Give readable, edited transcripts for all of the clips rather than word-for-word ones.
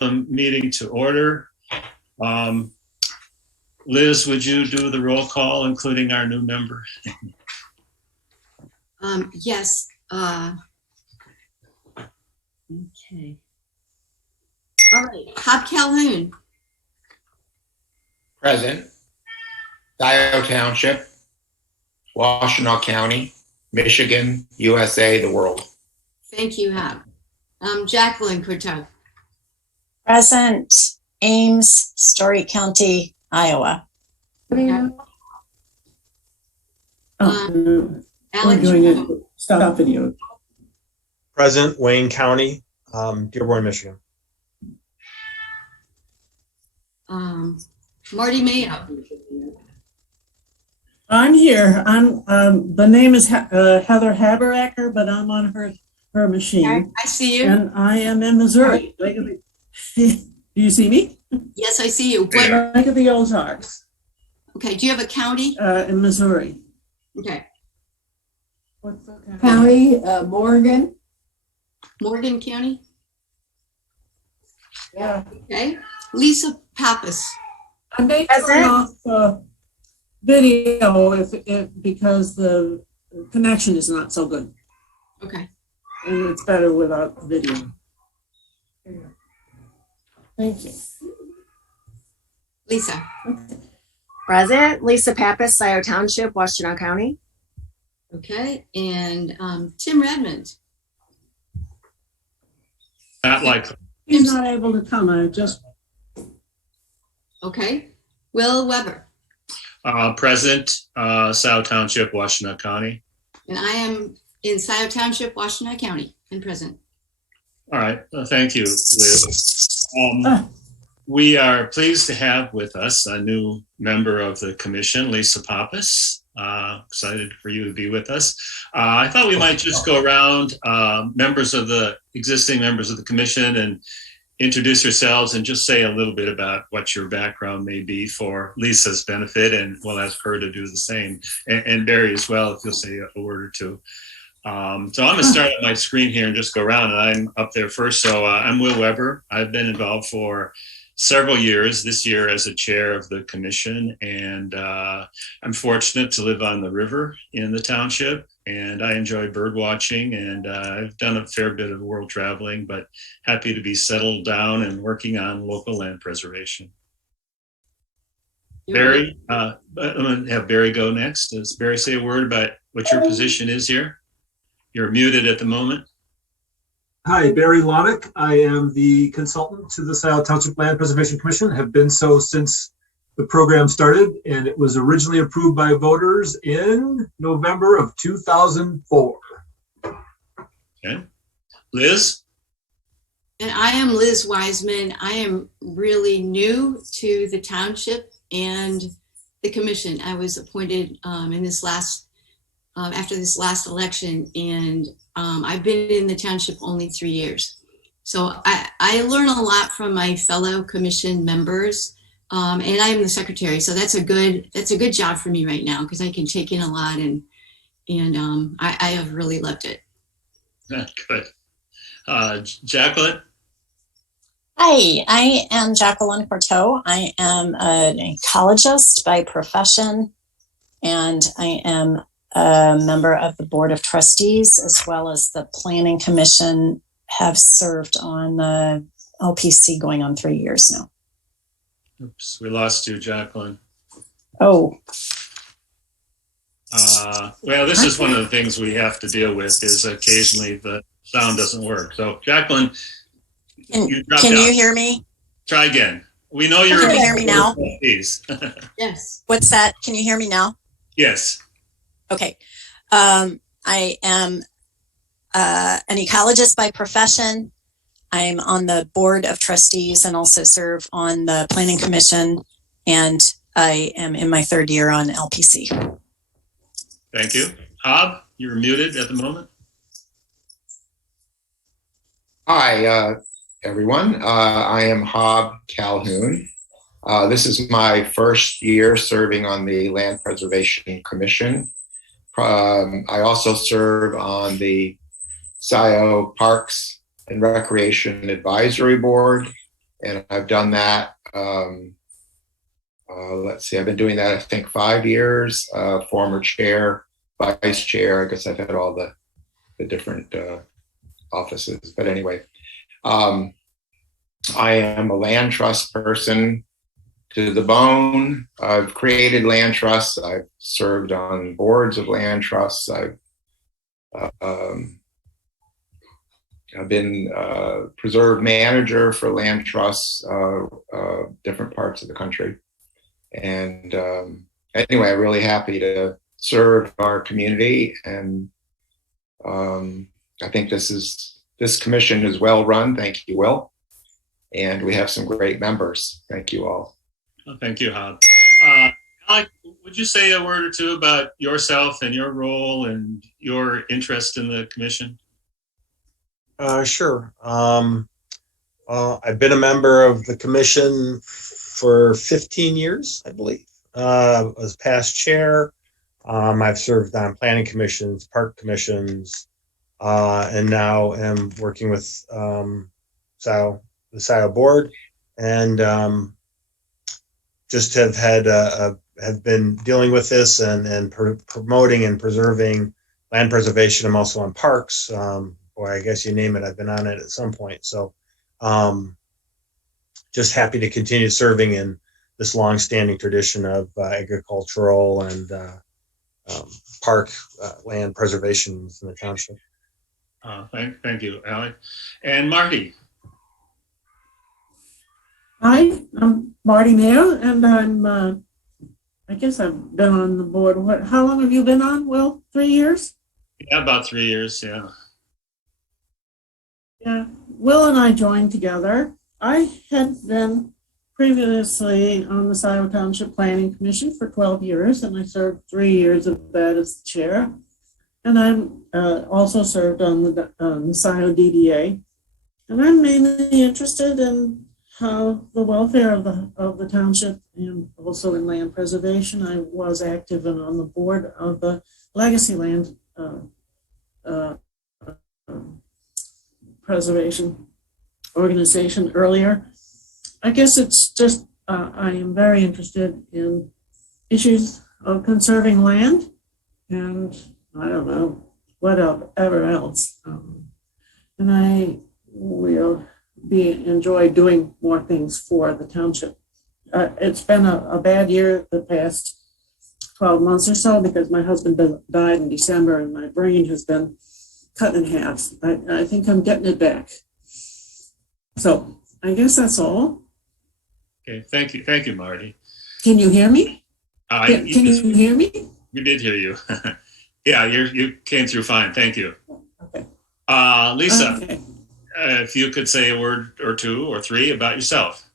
meeting to order. Liz, would you do the roll call, including our new member? Yes. Okay. All right. Hob Calhoun. Present. Scio Township, Washtenaw County, Michigan, USA, the world. Thank you, Hob. Jacqueline Courteau. Present. Ames, Story County, Iowa. Alex We're doing it. Stop video. Present, Wayne County, Dearborn, Michigan. Marty Mayo. I'm here. The name is Heather Haberacker, but I'm on her machine. I see you. And I am in Missouri. Do you see me? Yes, I see you. What? Lake of the Ozarks. Okay. Do you have a county? In Missouri. Okay. What's the County, Morgan. Morgan County. Yeah. Okay. Lisa Pappas. I may turn off video if because the connection is not so good. Okay. And it's better without video. Thank you. Lisa. Present. Lisa Pappas, Scio Township, Washtenaw County. Okay. And Tim Redmond. Not likely. He's not able to come. I just. Okay. Will Weber. Present, Scio Township, Washtenaw County. And I am in Scio Township, Washtenaw County, and present. All right. Thank you, Liz. We are pleased to have with us a new member of the commission, Lisa Pappas. Excited for you to be with us. I thought we might just go around existing members of the commission and introduce yourselves and just say a little bit about what your background may be for Lisa's benefit, and we'll ask her to do the same. And Barry as well, if you'll say a word or two. So I'm going to start at my screen here and just go around, and I'm up there first. So I'm Will Weber. I've been involved for several years, this year as a chair of the commission, and I'm fortunate to live on the river in the township, and I enjoy bird watching, and I've done a fair bit of world traveling, but happy to be settled down and working on local land preservation. Barry, I'm going to have Barry go next. Does Barry say a word about what your position is here? You're muted at the moment. Hi, Barry Lonick. I am the consultant to the Scio Township Land Preservation Commission, have been so since the program started, and it was originally approved by voters in November of 2004. Okay. Liz? And I am Liz Wiseman. I am really new to the township and the commission. I was appointed in this last after this last election, and I've been in the township only 3 years. So I learn a lot from my fellow commission members, and I am the secretary. So that's a good job for me right now, because I can take in a lot, and I have really loved it. Good. Jacqueline? Hi, I am Jacqueline Courteau. I am an ecologist by profession, and I am a member of the Board of Trustees, as well as the Planning Commission. Have served on the LPC going on 3 years now. Oops, we lost you, Jacqueline. Oh. Well, this is one of the things we have to deal with, is occasionally the sound doesn't work. So, Jacqueline, Can you hear me? Try again. We know you're. Can you hear me now? Please. Yes. What's that? Can you hear me now? Yes. Okay. I am an ecologist by profession. I'm on the Board of Trustees and also serve on the Planning Commission, and I am in my 3rd year on LPC. Thank you. Hob, you're muted at the moment. Hi, everyone. I am Hob Calhoun. This is my 1st year serving on the Land Preservation Commission. I also serve on the Scio Parks and Recreation Advisory Board, and I've done that. Let's see, I've been doing that, I think, 5 years. Former chair, vice chair. I guess I've had all the different offices. But anyway, I am a land trust person to the bone. I've created land trusts. I've served on boards of land trusts. I've been preserve manager for land trusts, different parts of the country. And anyway, I'm really happy to serve our community. And I think this commission is well run. Thank you, Will. And we have some great members. Thank you all. Well, thank you, Hob. Alec, would you say a word or two about yourself and your role and your interest in the commission? Sure. I've been a member of the commission for 15 years, I believe. As past chair. I've served on planning commissions, park commissions, and now am working with the Scio board, and just have been dealing with this and promoting and preserving land preservation. I'm also on parks. Or I guess you name it, I've been on it at some point. So just happy to continue serving in this long-standing tradition of agricultural and park land preservation in the township. Thank you, Alec. And Marty. Hi, I'm Marty Mayo, and I guess I've been on the board. How long have you been on, Will? 3 years? Yeah, about 3 years, yeah. Yeah, Will and I joined together. I had been previously on the Scio Township Planning Commission for 12 years, and I served 3 years of that as chair. And I also served on the Scio DDA. And I'm mainly interested in how the welfare of the township and also in land preservation. I was active and on the board of the Legacy Land Preservation Organization earlier. I guess it's just I am very interested in issues of conserving land, and I don't know whatever else. And I will enjoy doing more things for the township. It's been a bad year the past 12 months or so because my husband died in December and my brain has been cut in half. I think I'm getting it back. So I guess that's all. Okay, thank you, Marty. Can you hear me? Can you hear me? We did hear you. Yeah, you came through fine. Thank you. Okay. Lisa, Okay. if you could say a word or two or three about yourself.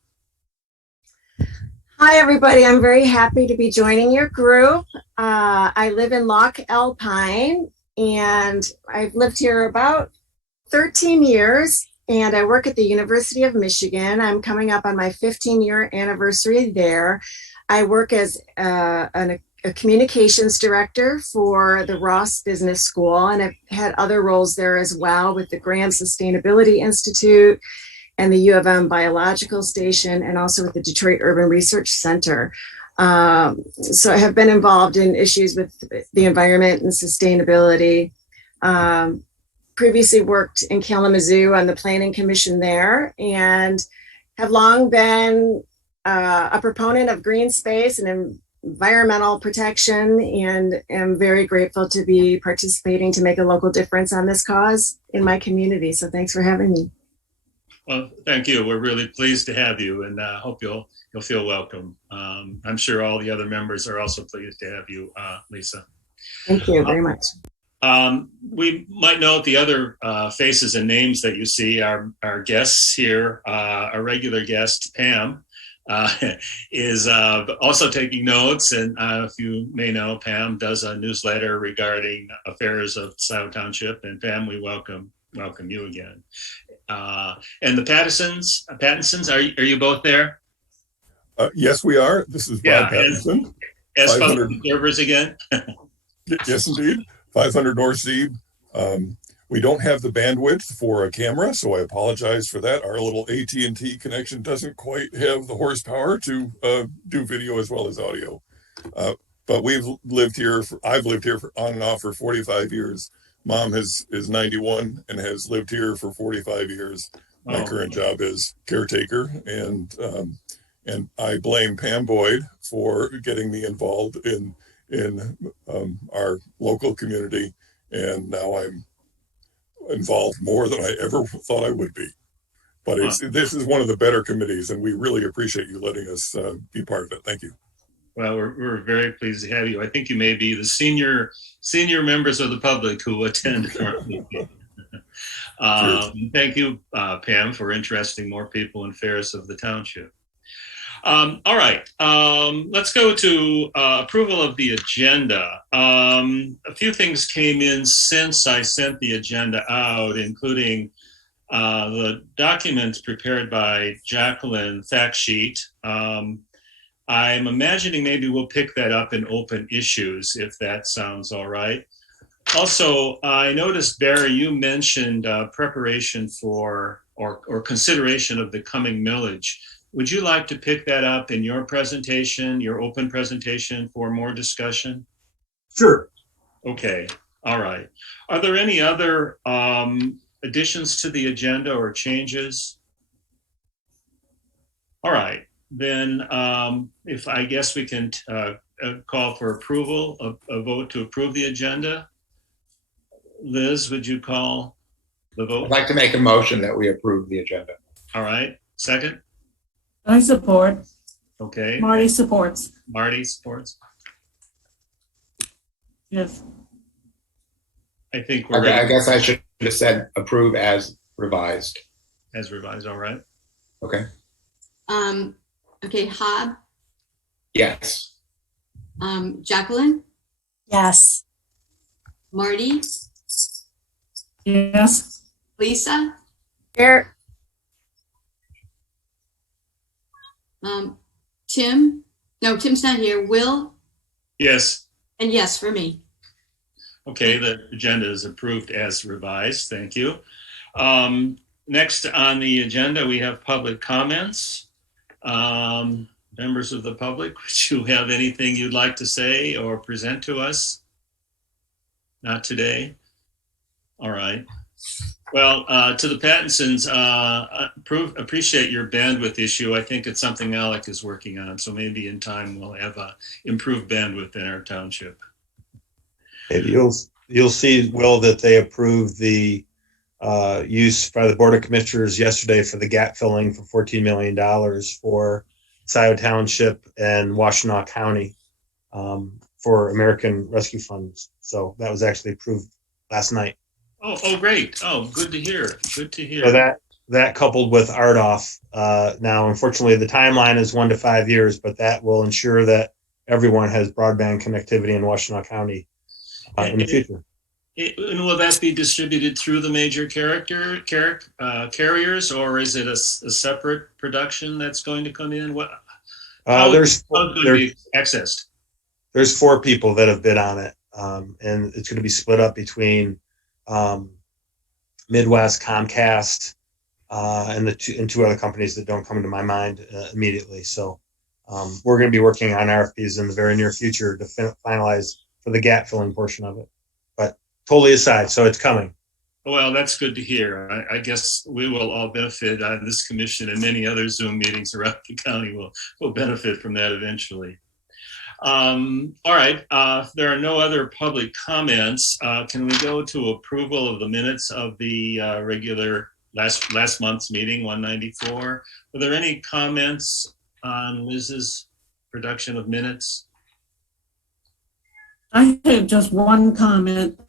Hi, everybody. I'm very happy to be joining your group. I live in Loch Alpine, and I've lived here about 13 years, and I work at the University of Michigan. I'm coming up on my 15-year anniversary there. I work as a communications director for the Ross Business School, and I've had other roles there as well with the Graham Sustainability Institute and the U of M Biological Station, and also with the Detroit Urban Research Center. So I have been involved in issues with the environment and sustainability. Previously worked in Kalamazoo on the Planning Commission there, and have long been a proponent of green space and environmental protection, and am very grateful to be participating to make a local difference on this cause in my community. So thanks for having me. Well, thank you. We're really pleased to have you, and hope you'll feel welcome. I'm sure all the other members are also pleased to have you, Lisa. Thank you very much. We might note the other faces and names that you see. Our guests here, our regular guest, Pam, is also taking notes. And if you may know, Pam does a newsletter regarding affairs of Scio Township. And Pam, we welcome you again. And the Pattinsons, are you both there? Yes, we are. This is Bob Pattinson. As public observers again. Yes, indeed. 500 North Seed. We don't have the bandwidth for a camera, so I apologize for that. Our little AT&T connection doesn't quite have the horsepower to do video as well as audio. But I've lived here on and off for 45 years. Mom is 91 and has lived here for 45 years. My current job is caretaker, and I blame Pam Boyd for getting me involved in our local community, and now I'm involved more than I ever thought I would be. But this is one of the better committees, and we really appreciate you letting us be part of it. Thank you. Well, we're very pleased to have you. I think you may be the senior members of the public who attend our meeting. Thank you, Pam, for interesting more people in affairs of the township. All right, let's go to approval of the agenda. A few things came in since I sent the agenda out, including the documents prepared by Jacqueline, fact sheet. I'm imagining maybe we'll pick that up in open issues, if that sounds all right. Also, I noticed, Barry, you mentioned preparation for or consideration of the coming millage. Would you like to pick that up in your presentation, your open presentation, for more discussion? Sure. Okay, all right. Are there any other additions to the agenda or changes? All right, then if I guess we can call for approval, a vote to approve the agenda. Liz, would you call the vote? I'd like to make a motion that we approve the agenda. All right, second? I support. Okay. Marty supports. Marty supports. Yes. I think we're Okay, I ready. guess I should have said approve as revised. As revised, all right. Okay. Okay, Hob, Yes. Jacqueline, Yes. Marty, Yes. Lisa, Here, Tim. No, Tim's not here. Will, Yes, and yes for me. okay, the agenda is approved as revised, thank you. Next on the agenda, we have public comments. Members of the public, would you have anything you'd like to say or present to us? Not today? All right. Well, to the Pattinsons, appreciate your bandwidth issue. I think it's something Alec is working on, so maybe in time we'll have improved bandwidth in our township. And you'll see, Will, that they approved the use by the Board of Commissioners yesterday for the gap filling for $14 million for Scio Township and Washtenaw County for American Rescue Funds. So that was actually approved last night. Oh, great. Oh, good to hear. Good to hear. So that coupled with RDOF, now unfortunately the timeline is 1 to 5 years, but that will ensure that everyone has broadband connectivity in Washtenaw County in the future. And will that be distributed through the major carriers, or is it a separate production that's going to come in? How is it going to be accessed? There's 4 people that have bid on it, and it's going to be split up between Midwest, Comcast, and two other companies that don't come to my mind immediately. So we're going to be working on RFPs in the very near future to finalize for the gap filling portion of it. But totally aside, so it's coming. Well, that's good to hear. I guess we will all benefit. This commission and many other Zoom meetings around the county will benefit from that eventually. All right. If there are no other public comments, can we go to approval of the minutes of the regular last month's meeting, 194? Are there any comments on Liz's production of minutes? I have just one comment.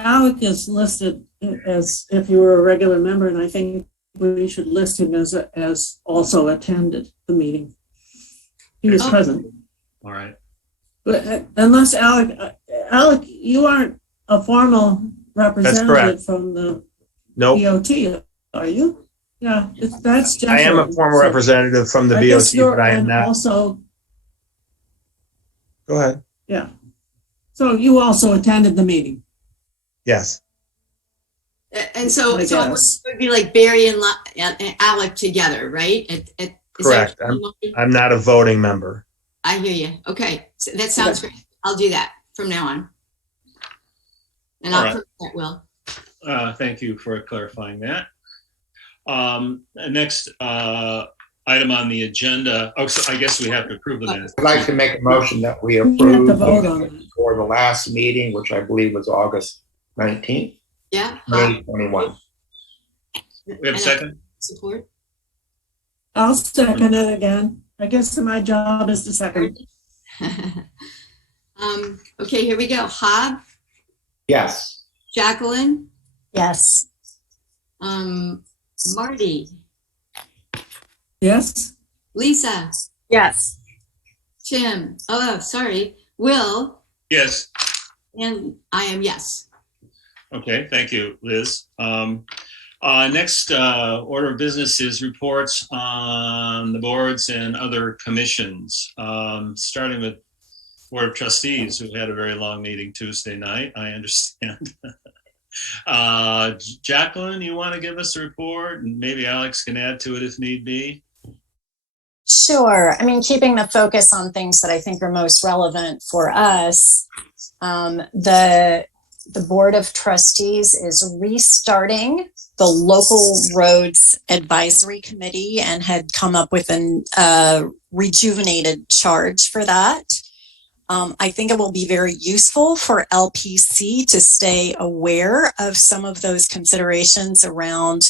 Alec is listed as if you were a regular member, and I think we should list him as also attended the meeting. He was present. All right. But unless Alec, you aren't a formal representative from the Nope. BOT, are you? Yeah, that's just. I am a former representative from the BOT, but I am not. Also, Go ahead. yeah. So you also attended the meeting. Yes. And so I it guess. would be like Barry and Alec together, right? Is that Correct. what you want to do? I'm not a voting member. I hear you. Okay, so that sounds great. I'll do that from now on. And All I'll right. correct that, Will. Thank you for clarifying that. Next item on the agenda. Oh, so I guess we have to approve of that. I'd like to make a motion that we We have approve to vote on it. for the last meeting, which I believe was August 19th, Yeah. 2021. We have a second? Support. I'll second it again. I guess my job is to second. Okay, here we go. Hob, Yes. Jacqueline, Yes. Marty, Yes? Lisa, Yes. Tim. Oh, sorry. Will, Yes. and I am yes. Okay, thank you, Liz. Next order of business is reports on the boards and other commissions. Starting with Board of Trustees, who had a very long meeting Tuesday night, I understand. Jacqueline, you want to give us a report? And maybe Alex can add to it if need be. Sure. I mean, keeping the focus on things that I think are most relevant for us, the Board of Trustees is restarting the Local Roads Advisory Committee and had come up with a rejuvenated charge for that. I think it will be very useful for LPC to stay aware of some of those considerations around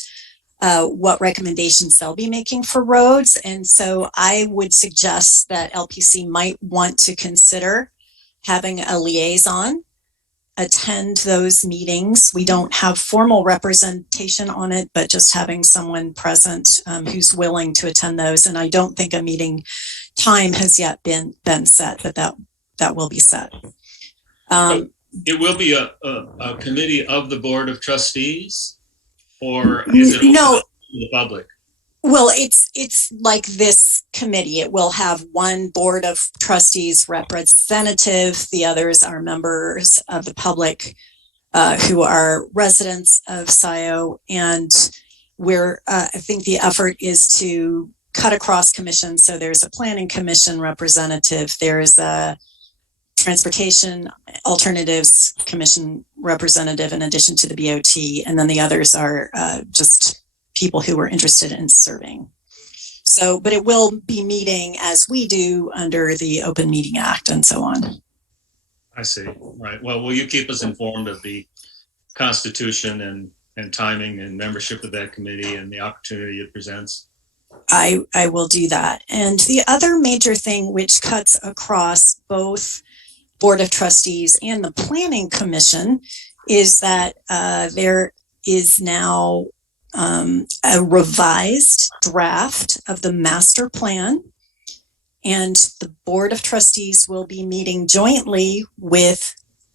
what recommendations they'll be making for roads. And so I would suggest that LPC might want to consider having a liaison attend those meetings. We don't have formal representation on it, but just having someone present who's willing to attend those. And I don't think a meeting time has yet been set, but that will be set. It will be a committee of the Board of Trustees, or is it No, open to the public? well, it's like this committee. It will have one Board of Trustees representative. The others are members of the public who are residents of Scio. And I think the effort is to cut across commissions. So there's a planning commission representative. There's a Transportation Alternatives Commission representative in addition to the BOT. And then the others are just people who are interested in serving. So, but it will be meeting as we do under the Open Meeting Act and so on. I see. Right. Well, will you keep us informed of the constitution and timing and membership of that committee and the opportunity it presents? I will do that. And the other major thing which cuts across both Board of Trustees and the Planning Commission is that there is now a revised draft of the master plan, and the Board of Trustees will be meeting jointly with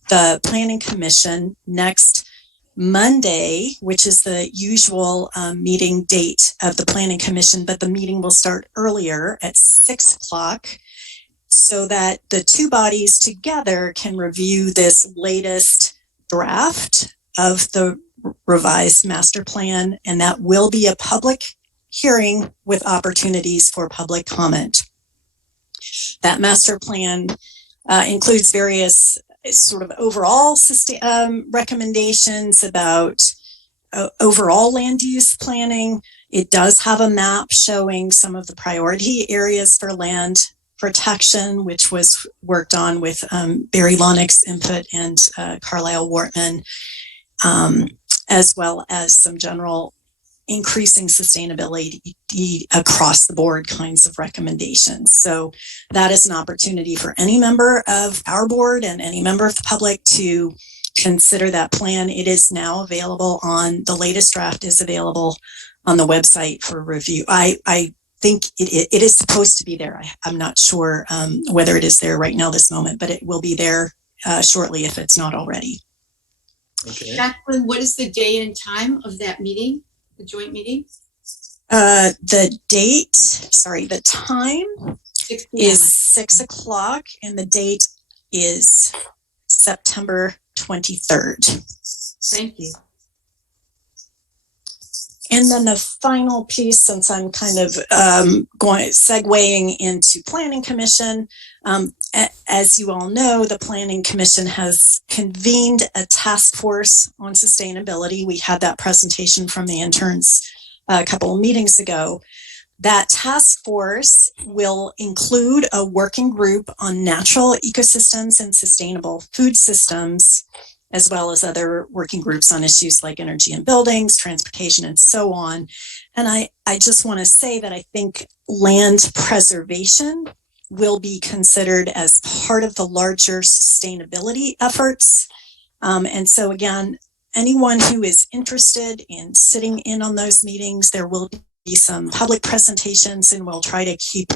the Planning Commission next Monday, which is the usual meeting date of the Planning Commission, but the meeting will start earlier at 6 o'clock so that the two bodies together can review this latest draft of the revised master plan, and that will be a public hearing with opportunities for public comment. That master plan includes various sort of overall recommendations about overall land use planning. It does have a map showing some of the priority areas for land protection, which was worked on with Barry Lonick's input and Carlisle Wortman, as well as some general increasing sustainability across the board kinds of recommendations. So that is an opportunity for any member of our board and any member of the public to consider that plan. It is now available the latest draft is available on the website for review. I think it is supposed to be there. I'm not sure whether it is there right now this moment, but it will be there shortly if it's not already. Okay. Jacqueline, what is the day and time of that meeting, the joint meeting? The time 6 p.m. is 6 o'clock and the date is September 23rd. Thank you. And then the final piece, since I'm kind of segueing into Planning Commission, as you all know, the Planning Commission has convened a task force on sustainability. We had that presentation from the interns a couple of meetings ago. That task force will include a working group on natural ecosystems and sustainable food systems, as well as other working groups on issues like energy and buildings, transportation, and so on. And I just want to say that I think land preservation will be considered as part of the larger sustainability efforts. And so again, anyone who is interested in sitting in on those meetings, there will be some public presentations, and we'll try to keep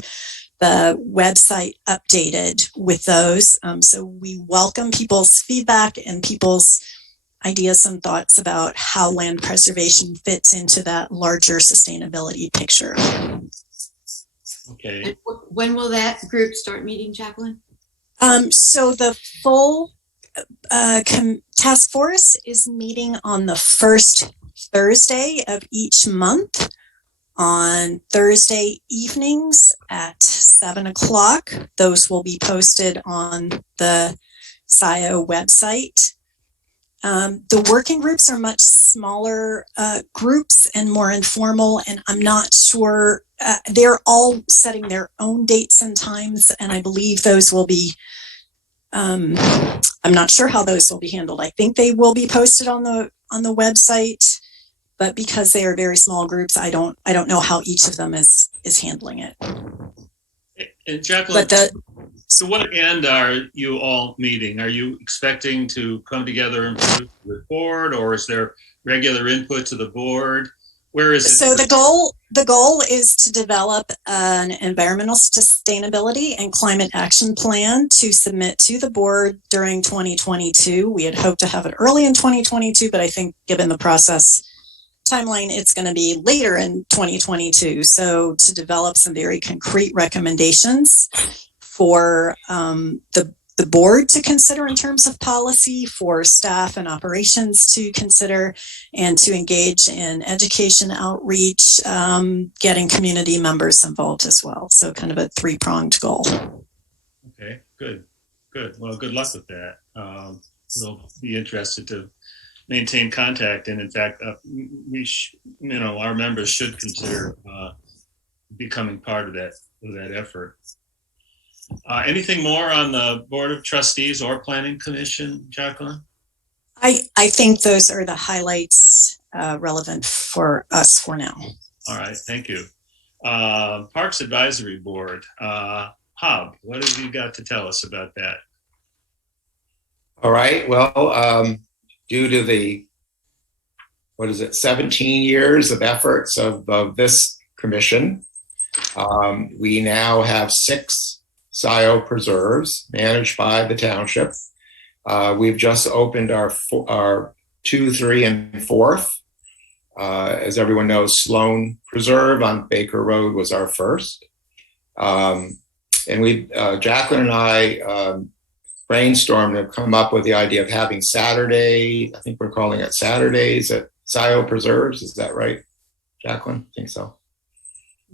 the website updated with those. So we welcome people's feedback and people's ideas and thoughts about how land preservation fits into that larger sustainability picture. Okay. And when will that group start meeting, Jacqueline? So the full task force is meeting on the first Thursday of each month. On Thursday evenings at 7 o'clock. Those will be posted on the Scio website. The working groups are much smaller groups and more informal, and I'm not sure, they're all setting their own dates and times, and I believe those will be, I'm not sure how those will be handled. I think they will be posted on the website. But because they are very small groups, I don't know how each of them is handling it. And Jacqueline, But to what end are you all meeting? Are you expecting to come together and produce a report, or is there regular input to the board? Where is it? So the goal is to develop an environmental sustainability and climate action plan to submit to the board during 2022. We had hoped to have it early in 2022, but I think given the process timeline, it's going to be later in 2022. So to develop some very concrete recommendations for the board to consider in terms of policy, for staff and operations to consider, and to engage in education outreach, getting community members involved as well. So kind of a three-pronged goal. Okay, good. Well, good luck with that. We'll be interested to maintain contact, and in fact, our members should consider becoming part of that effort. Anything more on the Board of Trustees or Planning Commission, Jacqueline? I think those are the highlights relevant for us for now. All right, thank you. Parks Advisory Board, Hob, what have you got to tell us about that? All right. Well, due to the 17 years of efforts of this commission, we now have 6 Scio preserves managed by the township. We've just opened our 2, 3, and 4th. As everyone knows, Sloan Preserve on Baker Road was our first. And Jacqueline and I brainstormed and come up with the idea of having Saturday, I think we're calling it Saturdays at Scio Preserves. Is that right, Jacqueline? I think so.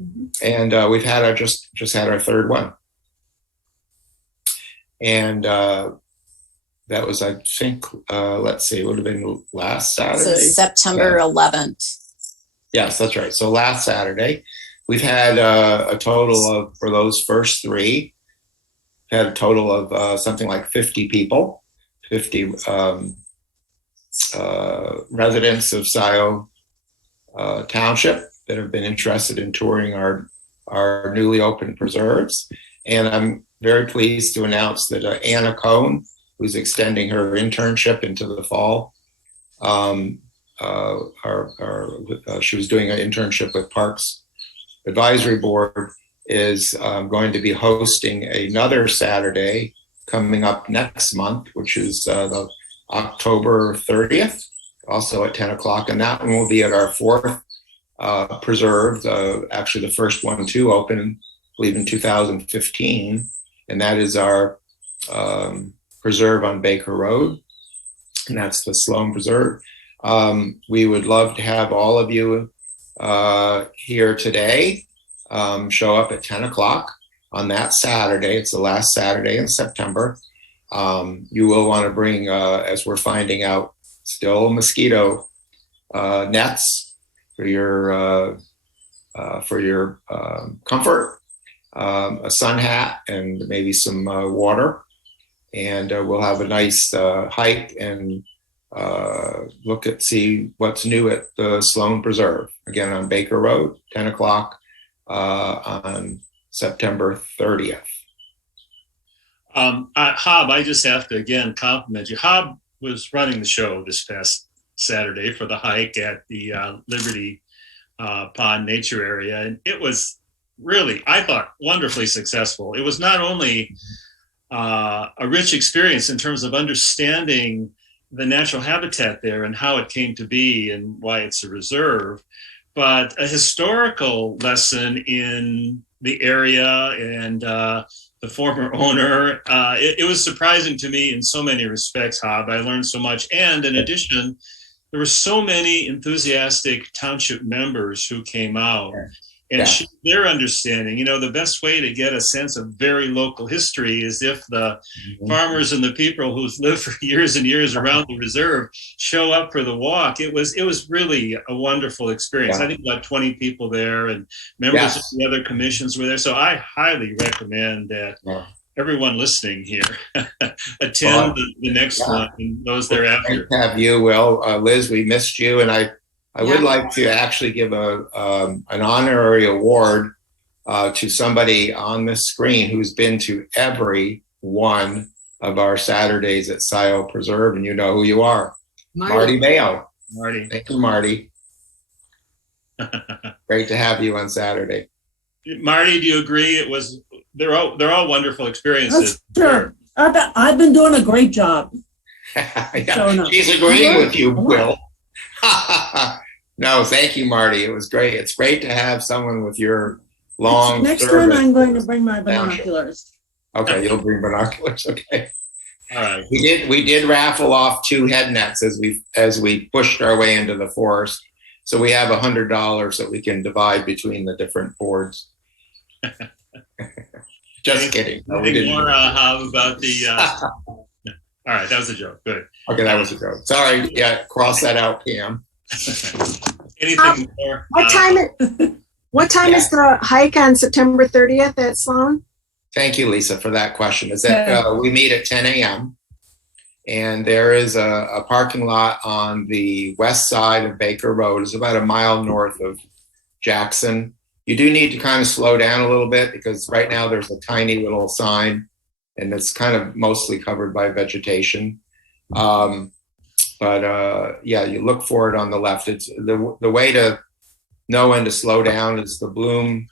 Mm-hmm. And we've had just had our 3rd one. And that was, I think, let's see, it would have been last Saturday. So September 11th. Yes, that's right. So last Saturday, we've had a total of, for those first 3, had a total of something like 50 people, 50 residents of Scio Township that have been interested in touring our newly opened preserves. And I'm very pleased to announce that Anna Cohn, who's extending her internship into the fall, she was doing an internship with Parks Advisory Board, is going to be hosting another Saturday coming up next month, which is the October 30th, also at 10 o'clock. And that one will be at our 4th preserve, actually the first one to open, I believe, in 2015. And that is our preserve on Baker Road. And that's the Sloan Preserve. We would love to have all of you here today, show up at 10 o'clock on that Saturday. It's the last Saturday in September. You will want to bring, as we're finding out, still mosquito nets for your comfort, a sun hat, and maybe some water. And we'll have a nice hike and see what's new at the Sloan Preserve, again on Baker Road, 10 o'clock on September 30th. Hob, I just have to again compliment you. Hob was running the show this past Saturday for the hike at the Liberty Pond Nature Area, and it was really, I thought, wonderfully successful. It was not only a rich experience in terms of understanding the natural habitat there and how it came to be and why it's a reserve, but a historical lesson in the area and the former owner. It was surprising to me in so many respects, Hob. I learned so much. And in addition, there were so many enthusiastic township members who came out and shared their understanding. You know, the best way to get a sense of very local history is if the farmers and the people who've lived for years and years around the reserve show up for the walk. It was really a wonderful experience. I think about 20 people there, and members of the other commissions were there. So I highly recommend that everyone listening here attend the next one and those thereafter. Great to have you, Will. Liz, we missed you, and I would like to actually give an honorary award to somebody on the screen who's been to every one of our Saturdays at Scio Preserve, and you know who you are. Marty Mayo. Marty. Thank you, Marty. Great to have you on Saturday. Marty, do you agree? They're all wonderful experiences. Sure. I've been doing a great job. She's agreeing with you, Will. No, thank you, Marty. It was great. It's great to have someone with your long Next service. time I'm going to bring my binoculars. Okay, you'll bring binoculars. Okay. All right. We did raffle off 2 head nets as we pushed our way into the forest. So we have $100 that we can divide between the different boards. Just kidding. No, we didn't. More about the. All right, that was a joke. Good. Okay, that was a joke. Sorry. Yeah, cross that out, Pam. Anything more? What time is the hike on September 30th at Sloan? Thank you, Lisa, for that question. Is that we meet at 10 a.m. and there is a parking lot on the west side of Baker Road. It's about a mile north of Jackson. You do need to kind of slow down a little bit because right now there's a tiny little sign and it's kind of mostly covered by vegetation. You look for it on the left. It's the way to know when to slow down is the Bloom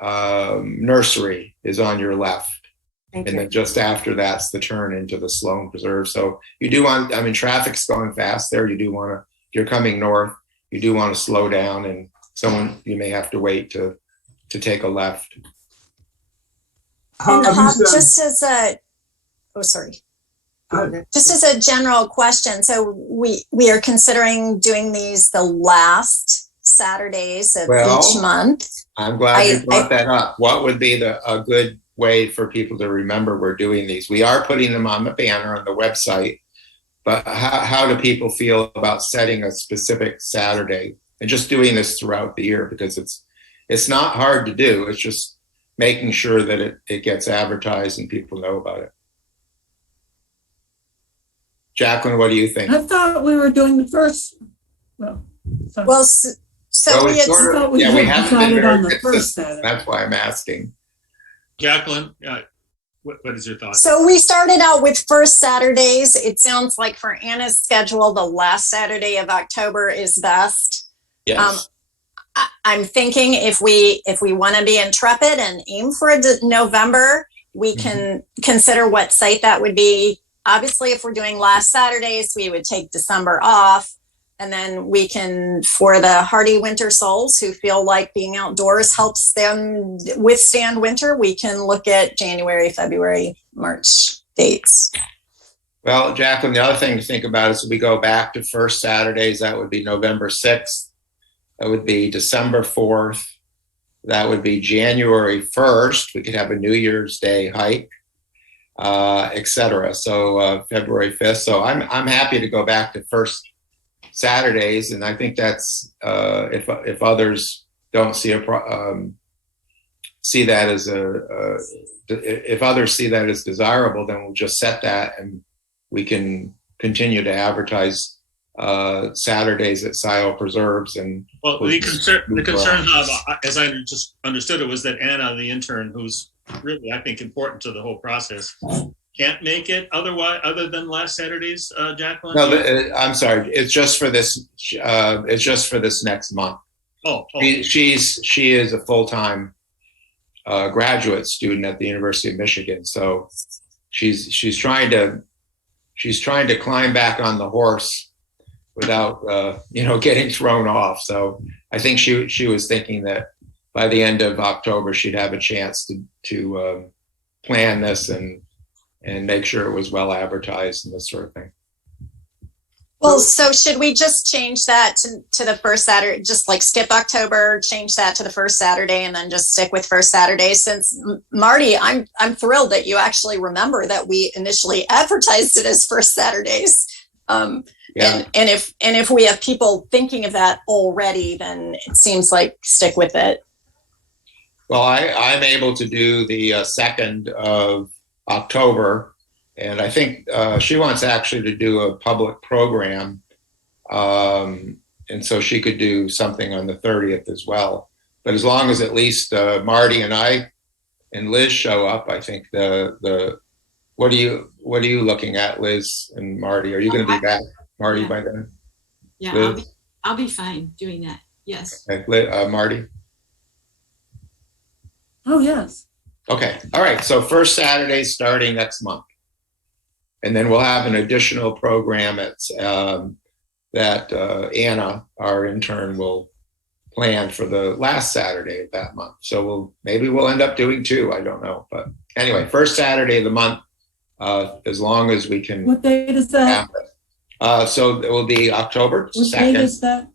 nursery is on your left. And then just after that's the turn into the Sloan Preserve. So you do want, traffic's going fast there. You do want to, if you're coming north, you do want to slow down and you may have to wait to take a left. Just as a general question, so we are considering doing these the last Saturdays of each month. I'm glad you brought that up. What would be a good way for people to remember we're doing these? We are putting them on the banner on the website, but how do people feel about setting a specific Saturday and just doing this throughout the year? Because it's not hard to do. It's just making sure that it gets advertised and people know about it. Jacqueline, what do you think? I thought we were doing the first. We haven't been very on the first consistent. Saturday. That's why I'm asking. Jacqueline, what is your thought? So we started out with first Saturdays. It sounds like for Anna's schedule, the last Saturday of October is best. Yes. I'm thinking if we want to be intrepid and aim for November, we can consider what site that would be. Obviously, if we're doing last Saturdays, we would take December off. And then we can, for the hardy winter souls who feel like being outdoors helps them withstand winter, we can look at January, February, March dates. Well, Jacqueline, the other thing to think about is we go back to first Saturdays. That would be November 6th That would be December 4th. That would be January 1st. We could have a New Year's Day hike, etc. So February 5th. So I'm happy to go back to first Saturdays, and I think that's if others don't see see that as if others see that as desirable, then we'll just set that, and we can continue to advertise Saturdays at Scio Preserves. And well, the concern, as I just understood it, was that Anna, the intern, who's really, I think, important to the whole process, can't make it other than last Saturdays, Jacqueline? No, I'm sorry. It's just for this. It's just for this next month. Oh. She is a full-time graduate student at the University of Michigan. So she's trying to climb back on the horse without getting thrown off. So I think she was thinking that by the end of October she'd have a chance to plan this and make sure it was well advertised and this sort of thing. Well, so should we just change that to the first Saturday, just like skip October, change that to the first Saturday, and then just stick with first Saturday? Since Marty, I'm thrilled that you actually remember that we initially advertised it as first Saturdays. Yeah. And if we have people thinking of that already, then it seems like stick with it. Well, I'm able to do the 2nd of October. And I think she wants actually to do a public program. And so she could do something on the 30th as well. But as long as at least Marty and I and Liz show up, I think what are you looking at, Liz and Marty? Are you going to be back, Marty, yeah. by then? Yeah, I'll be fine doing that. Yes. Okay. Marty? Oh, yes. Okay. All right. So first Saturday starting next month. And then we'll have an additional program that Anna, our intern, will plan for the last Saturday of that month. So maybe we'll end up doing 2. I don't know. But anyway, first Saturday of the month, as long as we can. What date is that? So it will be October 2nd. What date is that?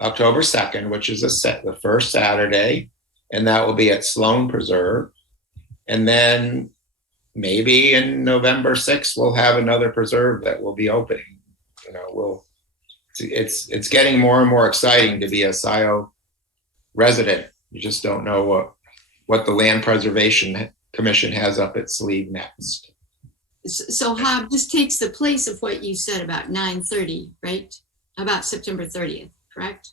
October 2nd, which is the first Saturday. And that will be at Sloan Preserve. And then maybe in November 6th, we'll have another preserve that will be opening. It's getting more and more exciting to be a Scio resident. You just don't know what the Land Preservation Commission has up its sleeve next. So Hob, this takes the place of what you said about 9:30, right? About September 30th, correct?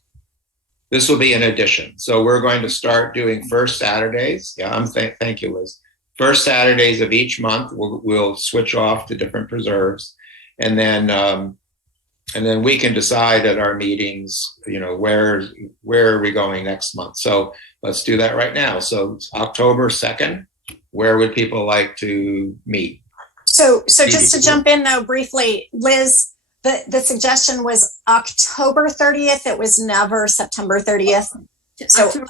This will be an addition. So we're going to start doing first Saturdays. Yeah, thank you, Liz. First Saturdays of each month, we'll switch off to different preserves, and then we can decide at our meetings, where are we going next month. So let's do that right now. So it's October 2nd. Where would people like to meet? So just to jump in though briefly, Liz, the suggestion was October 30th. It was never September 30th. So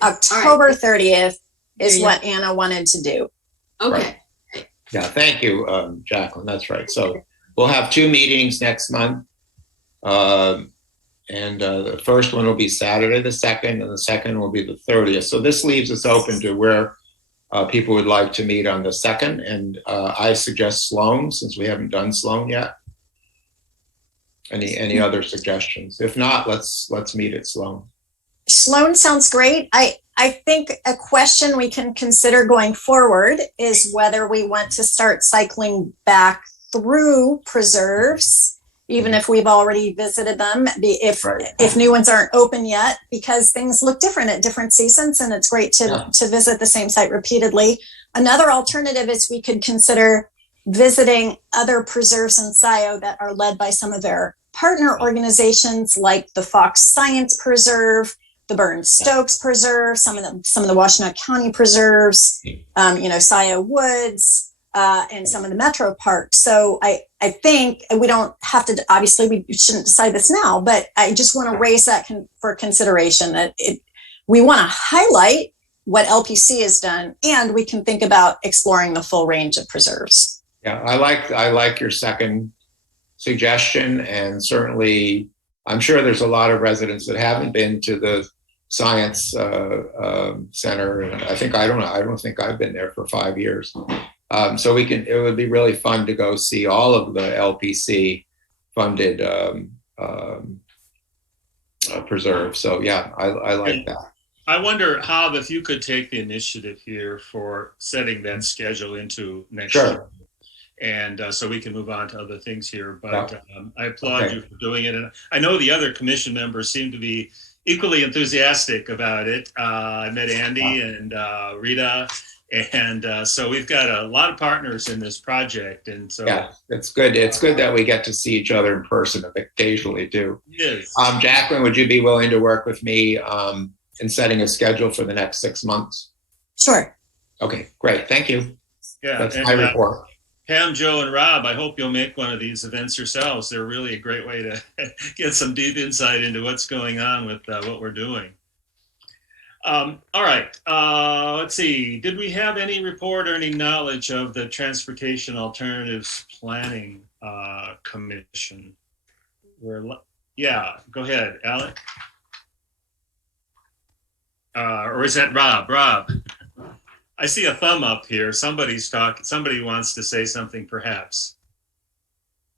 October 30th is what Anna wanted to do. Okay. Right. Yeah, thank you, Jacqueline. That's right. So we'll have 2 meetings next month. And the first one will be Saturday the 2nd, and the second will be the 30th. So this leaves us open to where people would like to meet on the 2nd. And I suggest Sloan, since we haven't done Sloan yet. Any other suggestions? If not, let's meet at Sloan. Sloan sounds great. I think a question we can consider going forward is whether we want to start cycling back through preserves, even if we've already visited them, if new ones aren't open yet, because things look different at different seasons, and it's great to visit the same site repeatedly. Another alternative is we could consider visiting other preserves in Scio that are led by some of their partner organizations, like the Fox Science Preserve, the Burns Stokes Preserve, some of the Washtenaw County preserves, Scio Woods, and some of the Metro Parks. So I think we don't have to, obviously we shouldn't decide this now, but I just want to raise that for consideration, that we want to highlight what LPC has done, and we can think about exploring the full range of preserves. Yeah, I like your second suggestion, and certainly I'm sure there's a lot of residents that haven't been to the science center. And I don't think I've been there for 5 years. So it would be really fun to go see all of the LPC funded preserves. So yeah, I like that. I wonder, Hob, if you could take the initiative here for setting that schedule into next year. And so we can move on to other things here. But I applaud you for doing it. And I know the other commission members seem to be equally enthusiastic about it. I met Andy and Rita. And so we've got a lot of partners in this project. And so yeah, it's good. It's good that we get to see each other in person occasionally too. Yes. Jacqueline, would you be willing to work with me in setting a schedule for the next 6 months? Sure. Okay, great. Thank you. Yeah, that's my report. Pam, Joe, and Rob, I hope you'll make one of these events yourselves. They're really a great way to get some deep insight into what's going on with what we're doing. All right, let's see. Did we have any report or any knowledge of the Transportation Alternatives Planning Commission? Yeah, go ahead, Alec. Or is that Rob? Rob. I see a thumb up here. Somebody's talking. Somebody wants to say something, perhaps.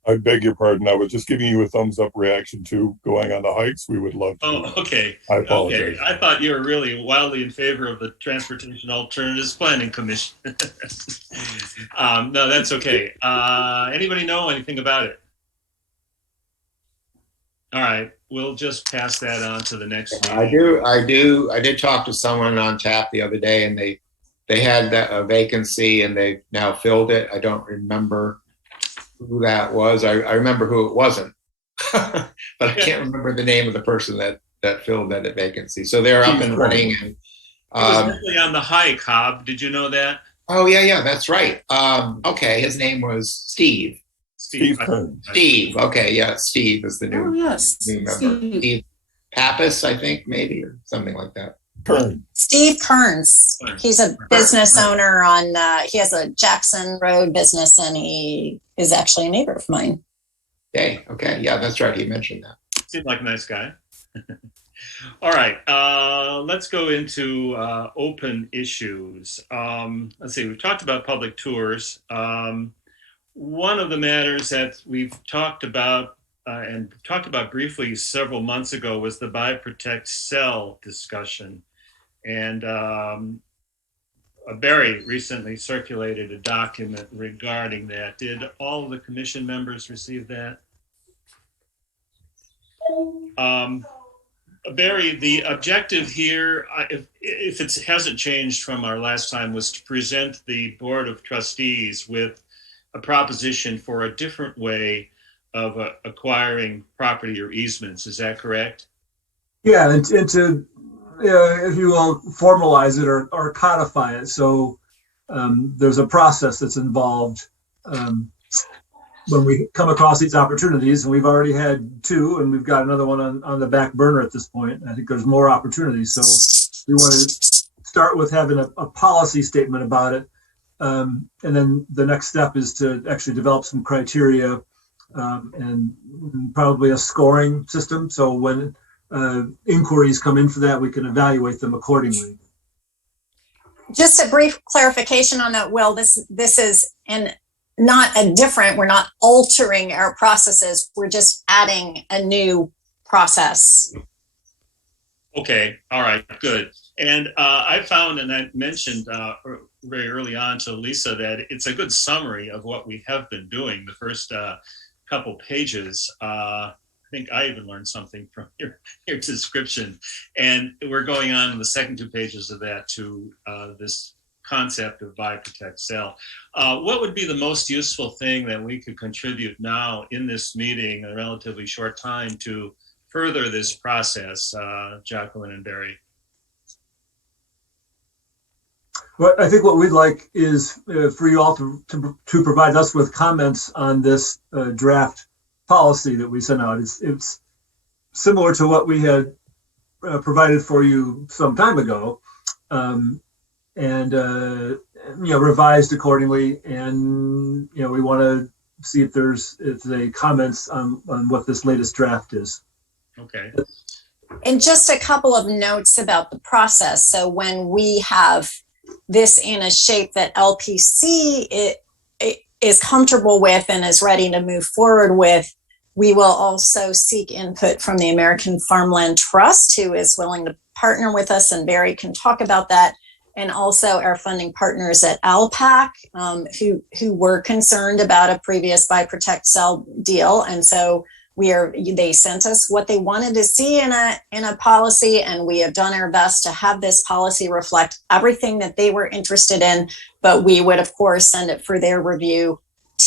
I beg your pardon. I was just giving you a thumbs up reaction to going on the hikes. We would love to. Oh, okay. I apologize. Okay. I thought you were really wildly in favor of the Transportation Alternatives Planning Commission. No, that's okay. Anybody know anything about it? All right. We'll just pass that on to the next meeting. I did talk to someone on tap the other day, and they had a vacancy and they've now filled it. I don't remember who that was. I remember who it wasn't, but I can't remember the name of the person that filled that vacancy. So they're up and running. And, it was really on the hike, Hob. Did you know that? Oh yeah, that's right. Okay, his name was Steve. Steve. Okay, yeah, Steve is the new, new member. Steve Pappas, I think, maybe, or something like that. Steve Kearns. He's a business owner on, he has a Jackson Road business, and he is actually a neighbor of mine. Okay. Yeah, that's right. He mentioned that. Seemed like a nice guy. All right. Let's go into open issues. Let's see. We've talked about public tours. One of the matters that we've talked about and talked about briefly several months ago was the Buy, Protect, Sell discussion. And Barry recently circulated a document regarding that. Did all of the commission members receive that? Barry, the objective here, if it hasn't changed from our last time, was to present the Board of Trustees with a proposition for a different way of acquiring property or easements. Is that correct? Yeah, and to, if you will, formalize it or codify it. So there's a process that's involved when we come across these opportunities, and we've already had 2, and we've got another one on the back burner at this point. I think there's more opportunities. So we want to start with having a policy statement about it. And then the next step is to actually develop some criteria and probably a scoring system. So when inquiries come in for that, we can evaluate them accordingly. Just a brief clarification on that, Will. This is not a different, we're not altering our processes. We're just adding a new process. Okay. All right. Good. And I found, and I mentioned very early on to Lisa, that it's a good summary of what we have been doing. The first couple pages, I think I even learned something from your description. And we're going on in the second 2 pages of that to this concept of Buy, Protect, Sell. What would be the most useful thing that we could contribute now in this meeting, in a relatively short time, to further this process, Jacqueline and Barry? Well, I think what we'd like is for you all to provide us with comments on this draft policy that we sent out. It's similar to what we had provided for you some time ago, and revised accordingly. And we want to see if there's any comments on what this latest draft is. Okay. And just a couple of notes about the process. So when we have this in a shape that LPC is comfortable with and is ready to move forward with, we will also seek input from the American Farmland Trust, who is willing to partner with us, and Barry can talk about that. And also our funding partners at LPAC, who were concerned about a previous buy, protect, sell deal. And so they sent us what they wanted to see in a policy, and we have done our best to have this policy reflect everything that they were interested in. But we would, of course, send it for their review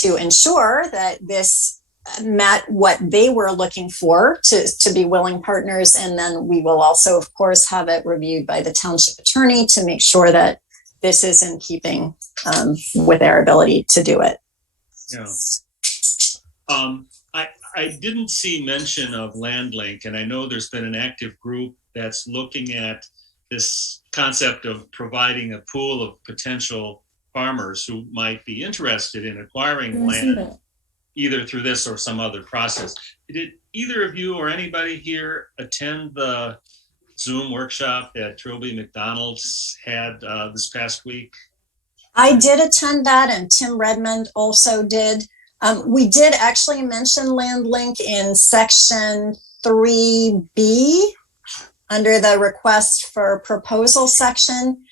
to ensure that this met what they were looking for to be willing partners. And then we will also, of course, have it reviewed by the township attorney to make sure that this is in keeping with our ability to do it. Yeah. I didn't see mention of LandLink, and I know there's been an active group that's looking at this concept of providing a pool of potential farmers who might be interested in acquiring land, either through this or some other process. Did either of you or anybody here attend the Zoom workshop that Trilby McDonald's had this past week? I did attend that, and Tim Redmond also did. We did actually mention LandLink in section 3B under the request for proposal section.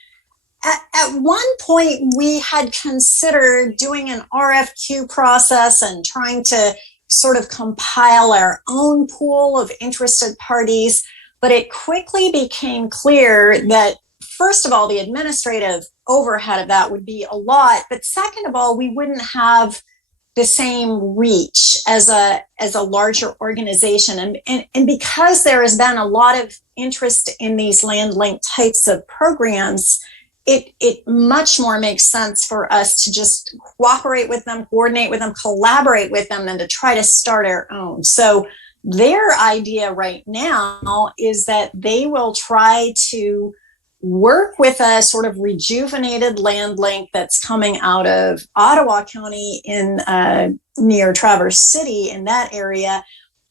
At one point, we had considered doing an RFQ process and trying to sort of compile our own pool of interested parties, but it quickly became clear that, first of all, the administrative overhead of that would be a lot, but second of all, we wouldn't have the same reach as a larger organization. And because there has been a lot of interest in these LandLink types of programs, it much more makes sense for us to just cooperate with them, coordinate with them, collaborate with them, than to try to start our own. So their idea right now is that they will try to work with a sort of rejuvenated LandLink that's coming out of Ottawa County in near Traverse City, in that area.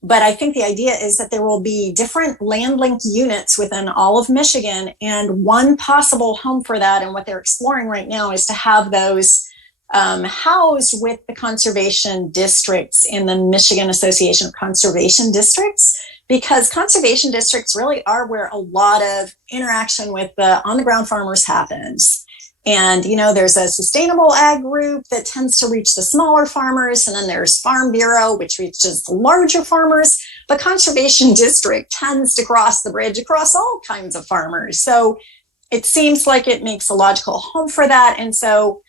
But I think the idea is that there will be different LandLink units within all of Michigan, and one possible home for that, and what they're exploring right now, is to have those housed with the conservation districts in the Michigan Association of Conservation Districts, because conservation districts really are where a lot of interaction with the on-the-ground farmers happens. And, you know, there's a sustainable ag group that tends to reach the smaller farmers, and then there's Farm Bureau, which reaches the larger farmers. But conservation district tends to cross the bridge across all kinds of farmers. So it seems like it makes a logical home for that. And so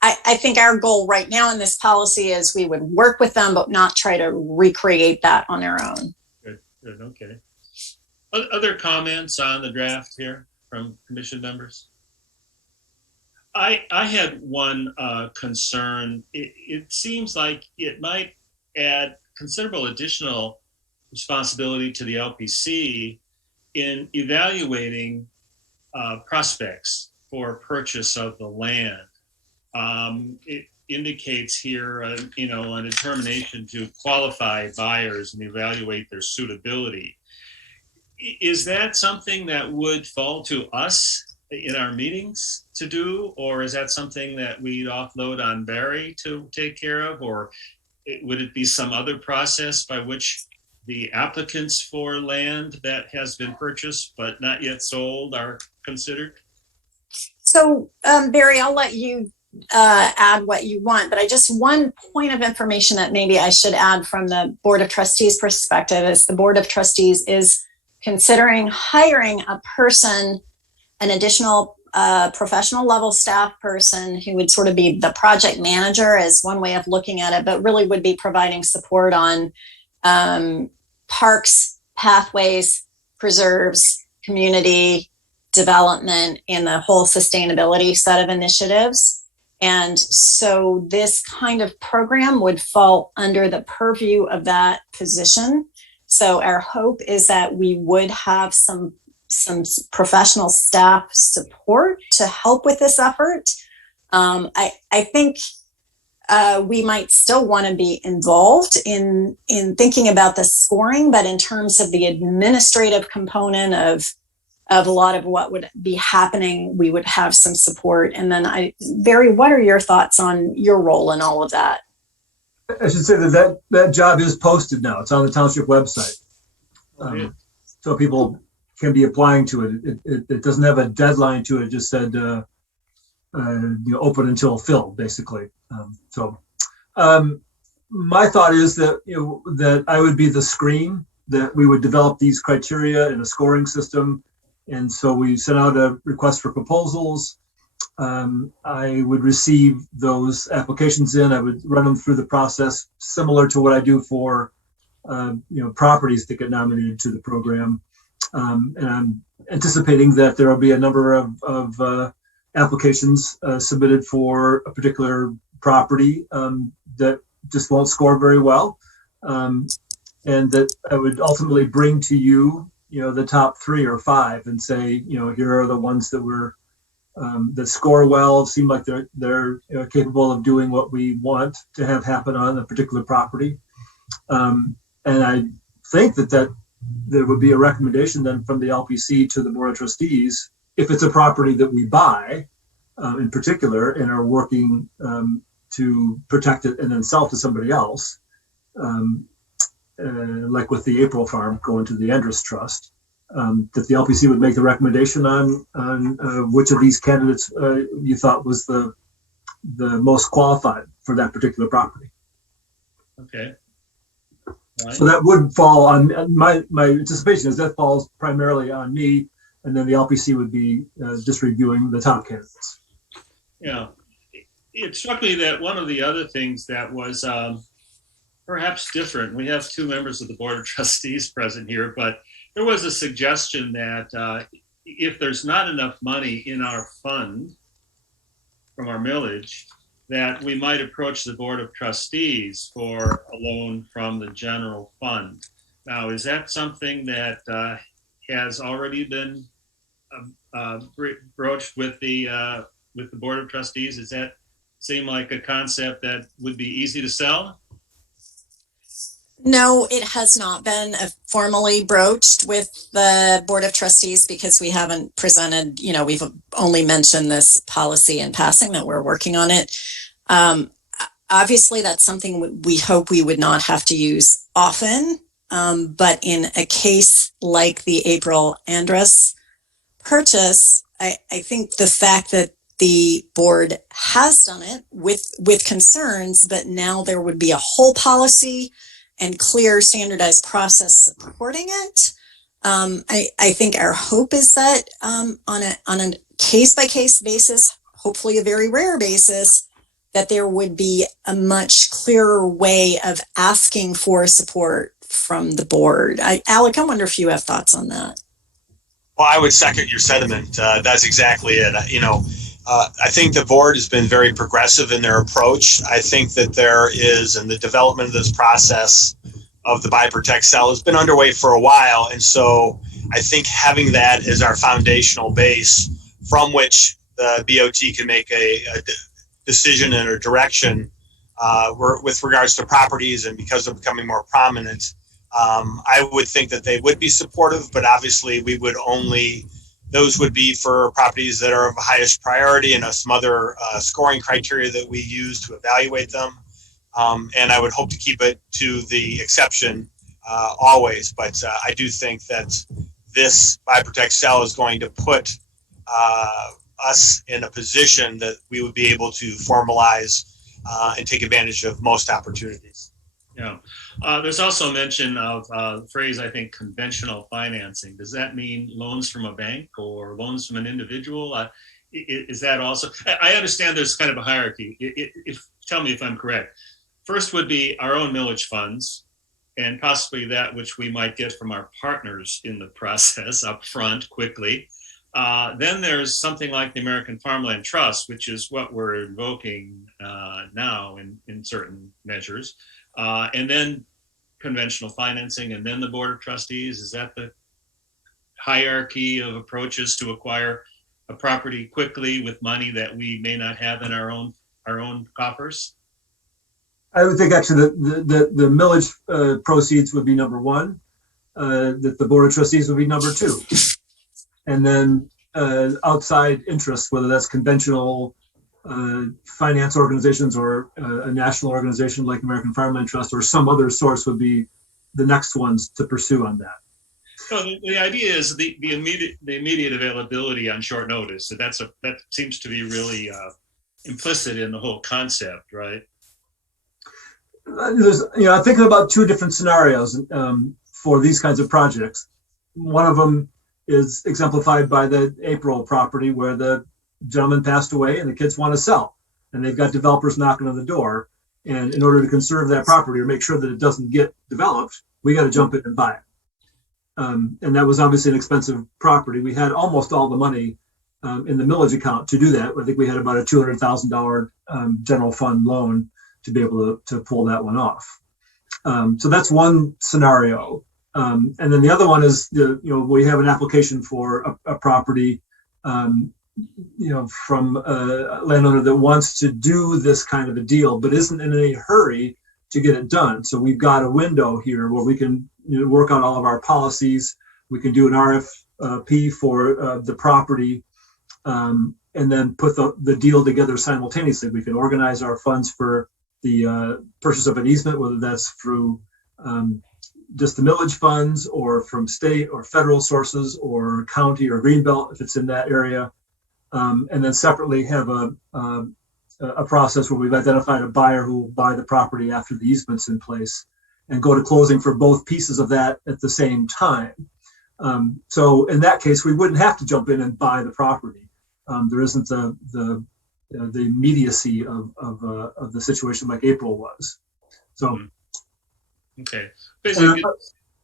I think our goal right now in this policy is we would work with them, but not try to recreate that on our own. Good, okay. Other comments on the draft here from commission members? I had one concern. It seems like it might add considerable additional responsibility to the LPC in evaluating prospects for purchase of the land. It indicates here, a determination to qualify buyers and evaluate their suitability. Is that something that would fall to us in our meetings to do, or is that something that we'd offload on Barry to take care of, or would it be some other process by which the applicants for land that has been purchased but not yet sold are considered? So, Barry, I'll let you add what you want, but one point of information that maybe I should add from the Board of Trustees perspective is the Board of Trustees is considering hiring a person, an additional professional level staff person who would sort of be the project manager, as one way of looking at it, but really would be providing support on parks, pathways, preserves, community development, and the whole sustainability set of initiatives. And so this kind of program would fall under the purview of that position. So our hope is that we would have some professional staff support to help with this effort. I think we might still want to be involved in thinking about the scoring, but in terms of the administrative component of a lot of what would be happening, we would have some support. And then Barry, what are your thoughts on your role in all of that? I should say that job is posted now. It's on the township website. So people can be applying to it. It doesn't have a deadline to it. It just said, open until filled, basically. My thought is that, that I would be the screen, that we would develop these criteria in a scoring system. And so we sent out a request for proposals. I would receive those applications in. I would run them through the process, similar to what I do for, properties that get nominated to the program. And I'm anticipating that there will be a number of applications submitted for a particular property that just won't score very well, and that I would ultimately bring to you, the top 3 or 5, and say, here are the ones that were that score well, seem like they're capable of doing what we want to have happen on a particular property, and I think that there would be a recommendation then from the LPC to the Board of Trustees if it's a property that we buy, in particular, and are working to protect it and then sell to somebody else, like with the April farm going to the Endress Trust, that the LPC would make the recommendation on which of these candidates you thought was the most qualified for that particular property. Okay. Right. So that would fall on my anticipation is that falls primarily on me, and then the LPC would be just reviewing the top candidates. Yeah, it struck me that one of the other things that was perhaps different, we have 2 members of the Board of Trustees present here, but there was a suggestion that if there's not enough money in our fund from our millage, that we might approach the Board of Trustees for a loan from the general fund. Now, is that something that has already been broached with the Board of Trustees? Does that seem like a concept that would be easy to sell? No, it has not been formally broached with the Board of Trustees because we haven't presented, we've only mentioned this policy in passing that we're working on it. Obviously, that's something we hope we would not have to use often. But in a case like the April Endress purchase, I think the fact that the board has done it with concerns, but now there would be a whole policy and clear standardized process supporting it. I think our hope is that on a case-by-case basis, hopefully a very rare basis, that there would be a much clearer way of asking for support from the board. Alec, I wonder if you have thoughts on that. Well, I would second your sentiment. That's exactly it. I think the board has been very progressive in their approach. I think that there is, and the development of this process of the Buy Protect Sell has been underway for a while. And so I think having that as our foundational base from which the BOT can make a decision and a direction with regards to properties, and because they're becoming more prominent, I would think that they would be supportive, but obviously those would be for properties that are of highest priority and some other scoring criteria that we use to evaluate them. And I would hope to keep it to the exception always. But I do think that this Buy, Protect, Sell is going to put us in a position that we would be able to formalize and take advantage of most opportunities. Yeah. There's also mention of the phrase, I think, conventional financing. Does that mean loans from a bank or loans from an individual? Is that also, I understand there's kind of a hierarchy. Tell me if I'm correct. First would be our own millage funds, and possibly that which we might get from our partners in the process up front quickly. Then there's something like the American Farmland Trust, which is what we're invoking now in certain measures. And then conventional financing, and then the Board of Trustees. Is that the hierarchy of approaches to acquire a property quickly with money that we may not have in our own coffers? I would think actually the millage proceeds would be number one, that the Board of Trustees would be number two. And then outside interests, whether that's conventional finance organizations or a national organization like American Farmland Trust or some other source would be the next ones to pursue on that. So the idea is the immediate availability on short notice. So that seems to be really implicit in the whole concept, right? I'm thinking about two different scenarios for these kinds of projects. One of them is exemplified by the April property where the gentleman passed away and the kids want to sell, and they've got developers knocking on the door. And in order to conserve that property or make sure that it doesn't get developed, we got to jump in and buy it. And that was obviously an expensive property. We had almost all the money in the millage account to do that. I think we had about a $200,000 general fund loan to be able to pull that one off. So that's one scenario. And then the other one is, we have an application for a property, from a landowner that wants to do this kind of a deal, but isn't in any hurry to get it done. So we've got a window here where we can work on all of our policies. We can do an RFP for the property, and then put the deal together simultaneously. We can organize our funds for the purchase of an easement, whether that's through just the millage funds or from state or federal sources or county or greenbelt if it's in that area, and then separately have a process where we've identified a buyer who will buy the property after the easement's in place and go to closing for both pieces of that at the same time. So in that case, we wouldn't have to jump in and buy the property. There isn't the immediacy of the situation like April was. So. Okay. Basically,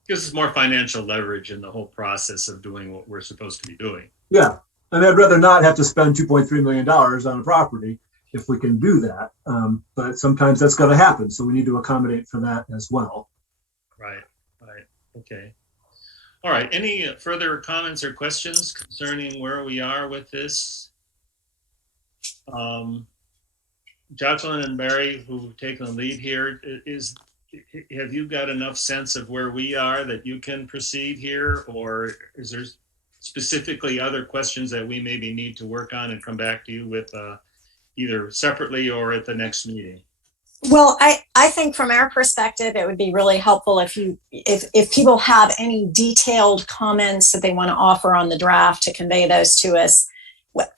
gives us more financial leverage in the whole process of doing what we're supposed to be doing. Yeah. And I'd rather not have to spend $2.3 million on a property if we can do that. But sometimes that's got to happen. So we need to accommodate for that as well. Right. Okay. All right. Any further comments or questions concerning where we are with this? Jacqueline and Barry, who've taken the lead here, have you got enough sense of where we are that you can proceed here, or is there specifically other questions that we maybe need to work on and come back to you with either separately or at the next meeting? Well, I think from our perspective, it would be really helpful if people have any detailed comments that they want to offer on the draft to convey those to us.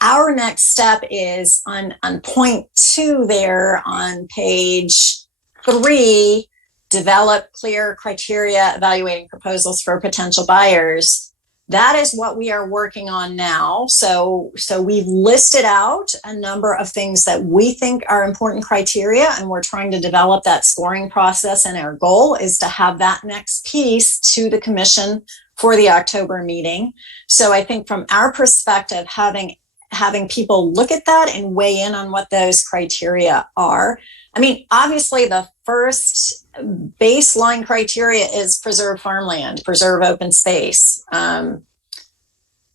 Our next step is on point 2 there on page 3, develop clear criteria evaluating proposals for potential buyers. That is what we are working on now. So we've listed out a number of things that we think are important criteria, and we're trying to develop that scoring process. And our goal is to have that next piece to the commission for the October meeting. So I think from our perspective, having people look at that and weigh in on what those criteria are. I mean, obviously the first baseline criteria is preserve farmland, preserve open space.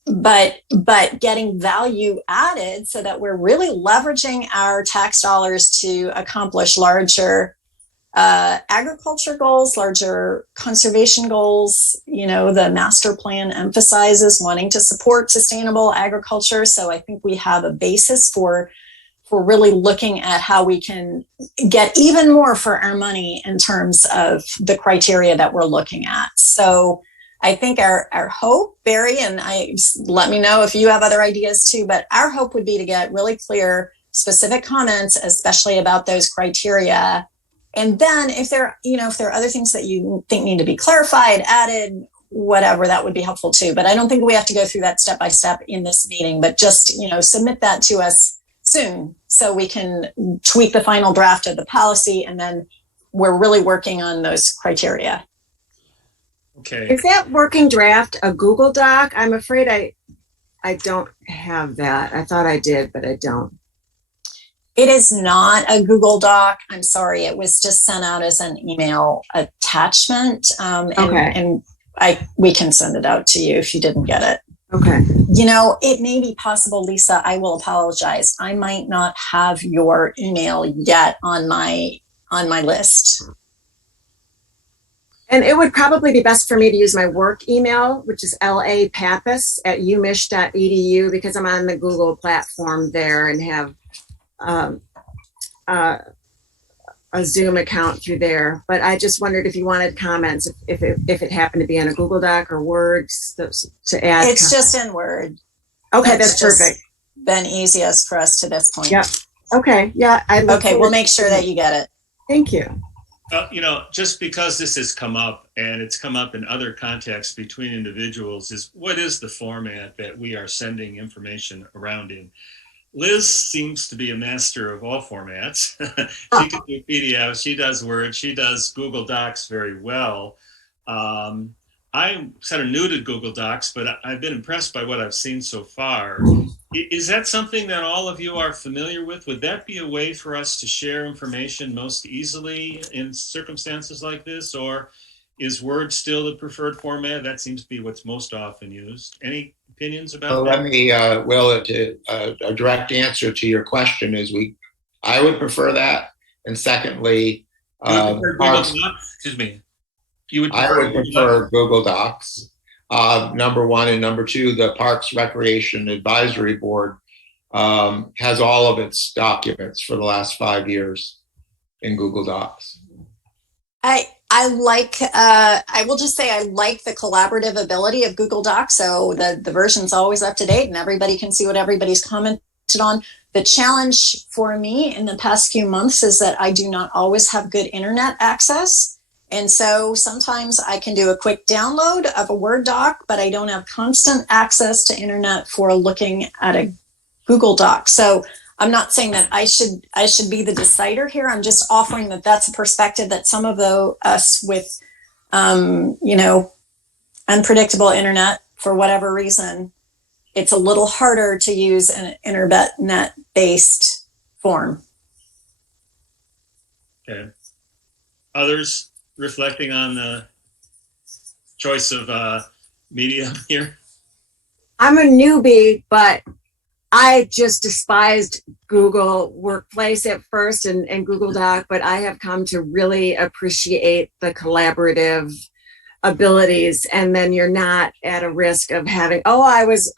But getting value added so that we're really leveraging our tax dollars to accomplish larger agriculture goals, larger conservation goals. The master plan emphasizes wanting to support sustainable agriculture. So I think we have a basis for really looking at how we can get even more for our money in terms of the criteria that we're looking at. So I think our hope, Barry, and let me know if you have other ideas too, but our hope would be to get really clear, specific comments, especially about those criteria. And then if there are other things that you think need to be clarified, added, whatever, that would be helpful too. But I don't think we have to go through that step by step in this meeting, but just, submit that to us soon so we can tweak the final draft of the policy, and then we're really working on those criteria. Okay. Is that working draft a Google Doc? I'm afraid I don't have that. I thought I did, but I don't. It is not a Google Doc. I'm sorry. It was just sent out as an email attachment. Okay. And we can send it out to you if you didn't get it. Okay. It may be possible, Lisa, I will apologize. I might not have your email yet on my on my list. And it would probably be best for me to use my work email, which is lapappas@umich.edu, because I'm on the Google platform there and have a Zoom account through there. But I just wondered if you wanted comments, if it happened to be in a Google Doc or Word to add. It's just in Word. Okay, It's that's just perfect. been easiest for us to this point. Yep. Okay, yeah. Okay, we'll make sure that you get it. Thank you. Just because this has come up and it's come up in other contexts between individuals, is what is the format that we are sending information around in? Liz seems to be a master of all formats. She can do PDF, she does Word, she does Google Docs very well. I'm sort of new to Google Docs, but I've been impressed by what I've seen so far. Is that something that all of you are familiar with? Would that be a way for us to share information most easily in circumstances like this? Or is Word still the preferred format? That seems to be what's most often used. Any opinions about Well, that? let me, Will, a direct answer to your question is I would prefer that. And secondly, You would prefer Google Parks- Docs? Excuse me. You would I prefer would Google prefer Docs? Google Docs. Number one, and number two, the Parks Recreation Advisory Board has all of its documents for the last 5 years in Google Docs. I will just say I like the collaborative ability of Google Docs. So the version's always up to date and everybody can see what everybody's commented on. The challenge for me in the past few months is that I do not always have good internet access. And so sometimes I can do a quick download of a Word doc, but I don't have constant access to internet for looking at a Google Doc. So I'm not saying that I should be the decider here. I'm just offering that that's a perspective that some of us with, unpredictable internet for whatever reason, it's a little harder to use an internet-based form. Okay. Others reflecting on the choice of medium here? I'm a newbie, but I just despised Google Workplace at first and Google Doc, but I have come to really appreciate the collaborative abilities. And then you're not at a risk of having, I was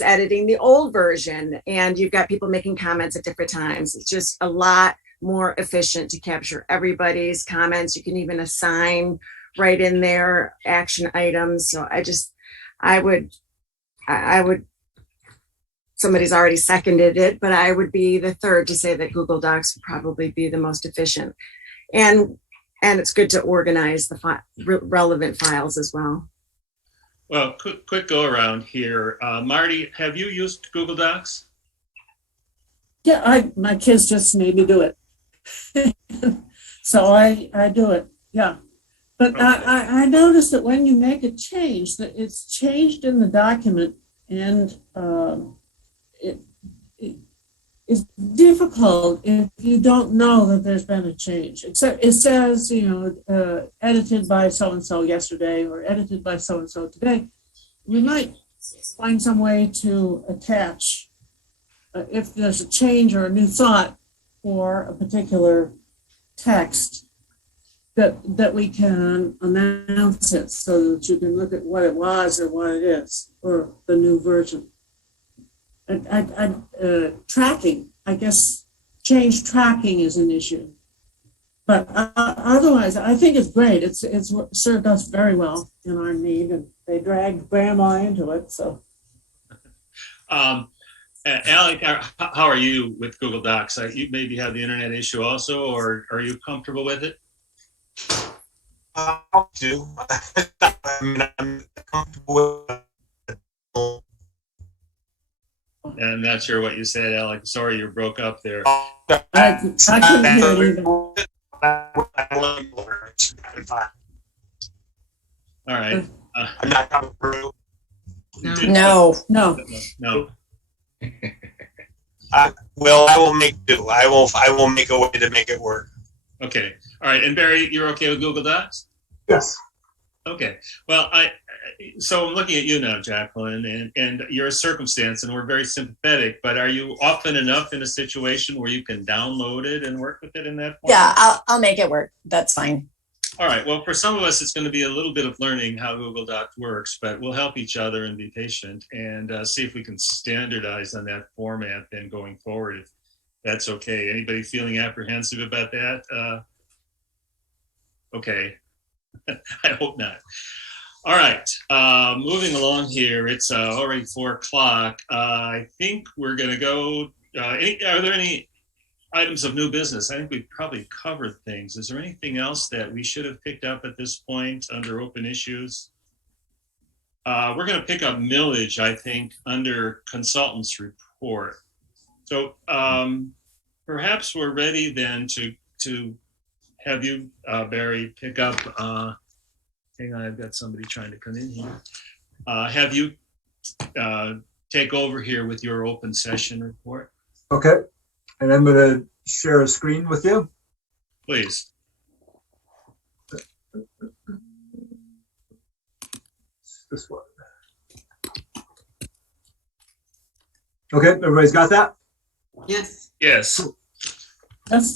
editing the old version and you've got people making comments at different times. It's just a lot more efficient to capture everybody's comments. You can even assign right in there action items. So I would, somebody's already seconded it, but I would be the third to say that Google Docs would probably be the most efficient. And it's good to organize the relevant files as well. Well, quick go around here. Marty, have you used Google Docs? Yeah, my kids just made me do it. So I do it, yeah. But Okay. I noticed that when you make a change, that it's changed in the document, and it's difficult if you don't know that there's been a change. Except it says, edited by so-and-so yesterday or edited by so-and-so today. We might find some way to attach if there's a change or a new thought for a particular text, that we can announce it so that you can look at what it was or what it is, or the new version. Tracking, I guess, change tracking is an issue. But otherwise, I think it's great. It's served us very well in our need, and they dragged grandma into it, so. Alec, how are you with Google Docs? You maybe have the internet issue also, or are you comfortable with it? I do. I'm comfortable with it. I'm not sure what you said, Alec. Sorry, you broke up there. I couldn't hear it either. All right. I'm not coming through. No. No. I will make do. I will make a way to make it work. Okay. All right. And Barry, you're okay with Google Docs? Yes. Okay. Well, so I'm looking at you now, Jacqueline, and your circumstance, and we're very sympathetic, but are you often enough in a situation where you can download it and work with it in that format? Yeah, I'll make it work. That's fine. All right. Well, for some of us, it's going to be a little bit of learning how Google Docs works, but we'll help each other and be patient and see if we can standardize on that format then going forward, if that's okay. Anybody feeling apprehensive about that? Okay. I hope not. All right. Moving along here. It's already 4 o'clock. I think we're going to go. Are there any items of new business? I think we've probably covered things. Is there anything else that we should have picked up at this point under open issues? We're going to pick up millage, I think, under consultants report. So perhaps we're ready then to have you, Barry, pick up. Hang on, I've got somebody trying to come in here. Have you take over here with your open session report? Okay. And I'm going to share a screen with you. Please. This one. Okay, everybody's got that? Yes. Yes. Yes.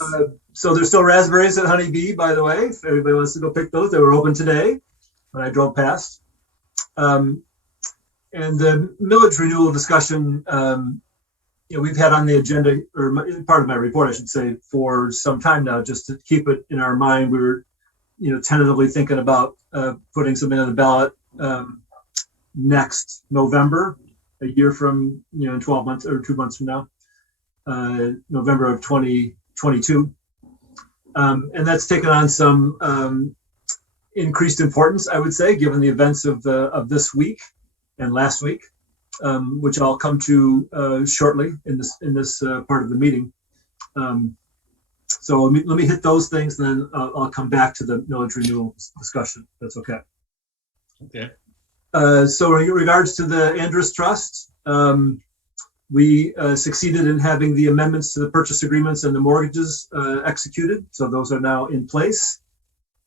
So there's still raspberries at Honeybee, by the way. If everybody wants to go pick those, they were open today when I drove past. And the millage renewal discussion, we've had on the agenda, or part of my report, I should say, for some time now, just to keep it in our mind. We were, tentatively thinking about putting something on the ballot next November, a year from, in 12 months or 2 months from now, November of 2022. And that's taken on some increased importance, I would say, given the events of this week and last week. Which I'll come to shortly in this part of the meeting. So let me hit those things, and then I'll come back to the millage renewal discussion. That's okay. Okay. So in regards to the Andrus Trust, we succeeded in having the amendments to the purchase agreements and the mortgages executed. So those are now in place.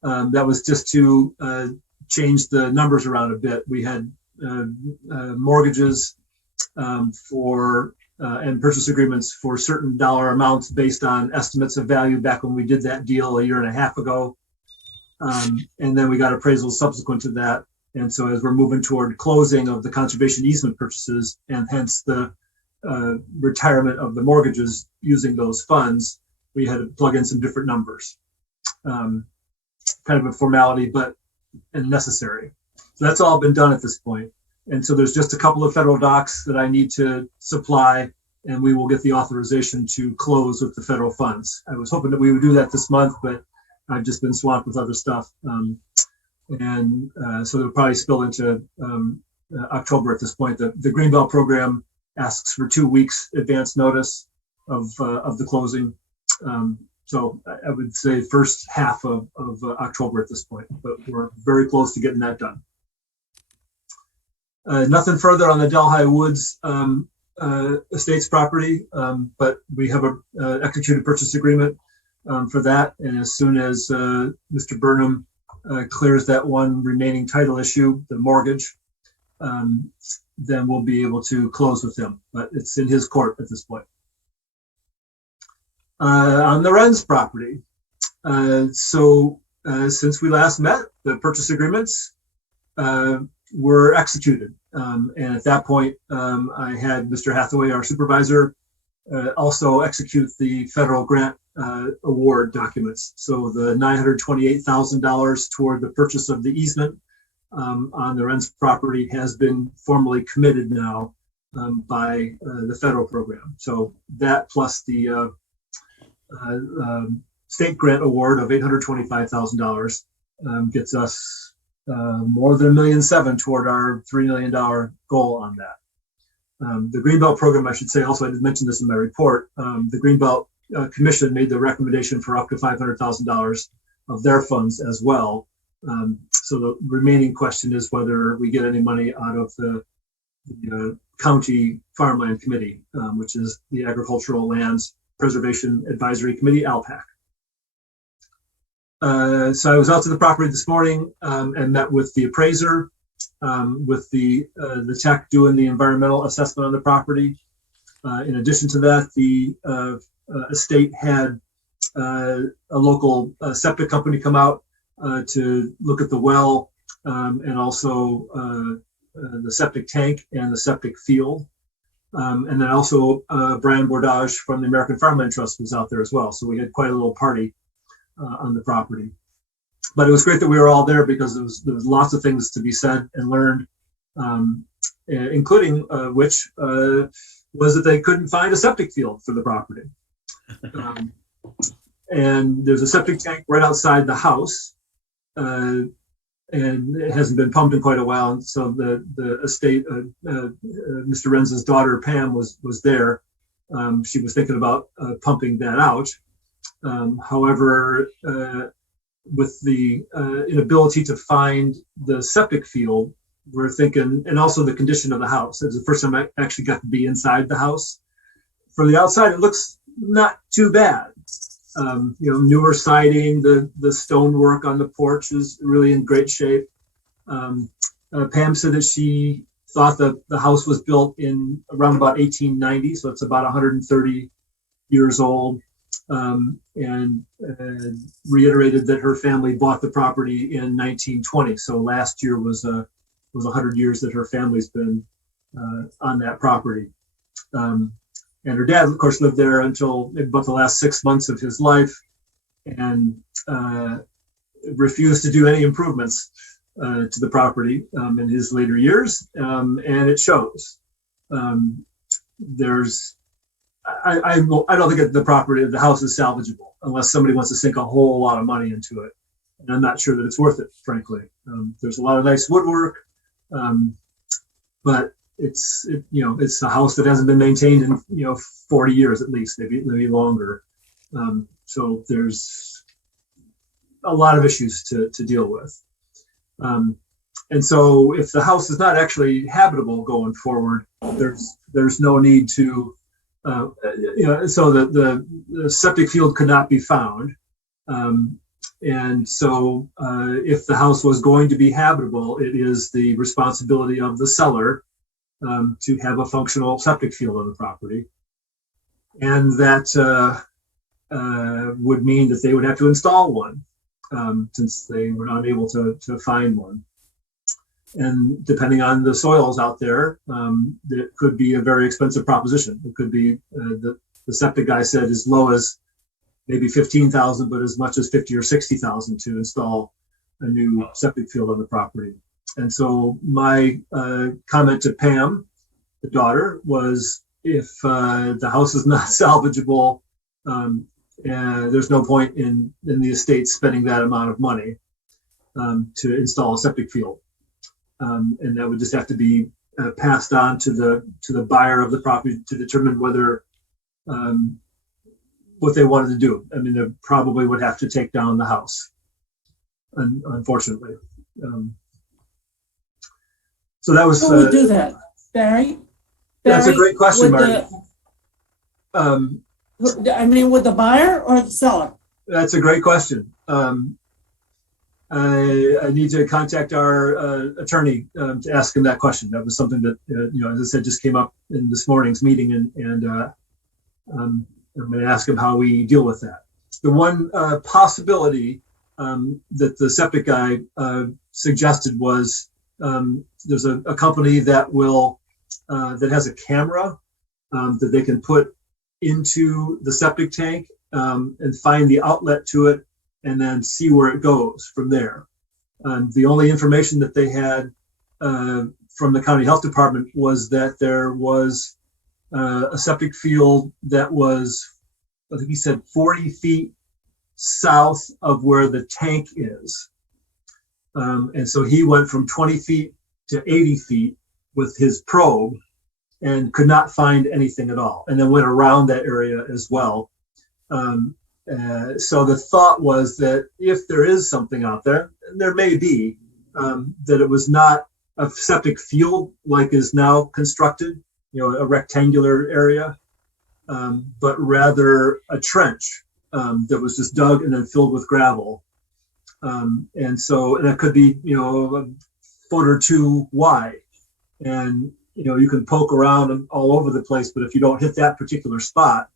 That was just to change the numbers around a bit. We had mortgages for and purchase agreements for certain dollar amounts based on estimates of value back when we did that deal a year and a half ago. And then we got appraisals subsequent to that. And so as we're moving toward closing of the conservation easement purchases and hence the retirement of the mortgages using those funds, we had to plug in some different numbers. Kind of a formality, but necessary. So that's all been done at this point. And so there's just a couple of federal docs that I need to supply, and we will get the authorization to close with the federal funds. I was hoping that we would do that this month, but I've just been swamped with other stuff. So it'll probably spill into October at this point. The Greenbelt program asks for 2 weeks advance notice of the closing. So I would say first half of October at this point, but we're very close to getting that done. Nothing further on the Delhi Woods Estates property, but we have a executed purchase agreement for that. And as soon as Mr. Burnham clears that one remaining title issue, the mortgage, then we'll be able to close with him. But it's in his court at this point. On the Wren's property, since we last met, the purchase agreements were executed. And at that point, I had Mr. Hathaway, our supervisor, also execute the federal grant award documents. So the $928,000 toward the purchase of the easement on the Wren's property has been formally committed now by the federal program. So that plus the state grant award of $825,000 gets us more than $1.7 million toward our $3 million goal on that. The Greenbelt program, I should say, also I did mention this in my report, the Greenbelt Commission made the recommendation for up to $500,000 of their funds as well. So the remaining question is whether we get any money out of the County Farmland Committee, which is the Agricultural Lands Preservation Advisory Committee, ALPAC. So I was out to the property this morning and met with the appraiser. with the tech doing the environmental assessment on the property. In addition to that, the estate had a local septic company come out to look at the well and also the septic tank and the septic field. And then also Brian Bordage from the American Farmland Trust was out there as well. So we had quite a little party on the property. But it was great that we were all there because there was lots of things to be said and learned, including which was that they couldn't find a septic field for the property. And there's a septic tank right outside the house, and it hasn't been pumped in quite a while. And so the estate, Mr. Renz's daughter, Pam, was there. She was thinking about pumping that out. However, with the inability to find the septic field, we're thinking, and also the condition of the house. It was the first time I actually got to be inside the house. From the outside, it looks not too bad. Newer siding, the stonework on the porch is really in great shape. Pam said that she thought that the house was built in around about 1890, so it's about 130 years old, and reiterated that her family bought the property in 1920. So last year was 100 years that her family's been on that property. And her dad, of course, lived there until about the last 6 months of his life, and refused to do any improvements to the property in his later years, and it shows. I don't think the house is salvageable unless somebody wants to sink a whole lot of money into it, and I'm not sure that it's worth it, frankly. There's a lot of nice woodwork, but it's a house that hasn't been maintained in 40 years at least, maybe longer. So there's a lot of issues to deal with. And so if the house is not actually habitable going forward, there's no need to, so the septic field could not be found. And so if the house was going to be habitable, it is the responsibility of the seller to have a functional septic field on the property. And that would mean that they would have to install one, since they were not able to find one. And depending on the soils out there, it could be a very expensive proposition. It could be, the septic guy said, as low as maybe $15,000, but as much as $50,000 or $60,000 to install a new septic field on the property. And so my comment to Pam, the daughter, was if the house is not salvageable, there's no point in the estate spending that amount of money to install a septic field. And that would just have to be passed on to the buyer of the property to determine whether what they wanted to do. I mean, they probably would have to take down the house, unfortunately. So that was. Who would do that, Barry? That's a great question, Marty. Would the buyer or the seller? That's a great question. I need to contact our attorney to ask him that question. That was something that, as I said, just came up in this morning's meeting, and I'm going to ask him how we deal with that. The one possibility that the septic guy suggested was there's a company that has a camera that they can put into the septic tank and find the outlet to it, and then see where it goes from there. The only information that they had from the county health department was that there was a septic field that was, I think he said, 40 feet south of where the tank is. And so he went from 20 feet to 80 feet with his probe and could not find anything at all, and then went around that area as well. So the thought was that if there is something out there, and there may be, that it was not a septic field like is now constructed, a rectangular area, but rather a trench that was just dug and then filled with gravel. And it could be, 4 foot or two wide. And, you can poke around all over the place, but if you don't hit that particular spot,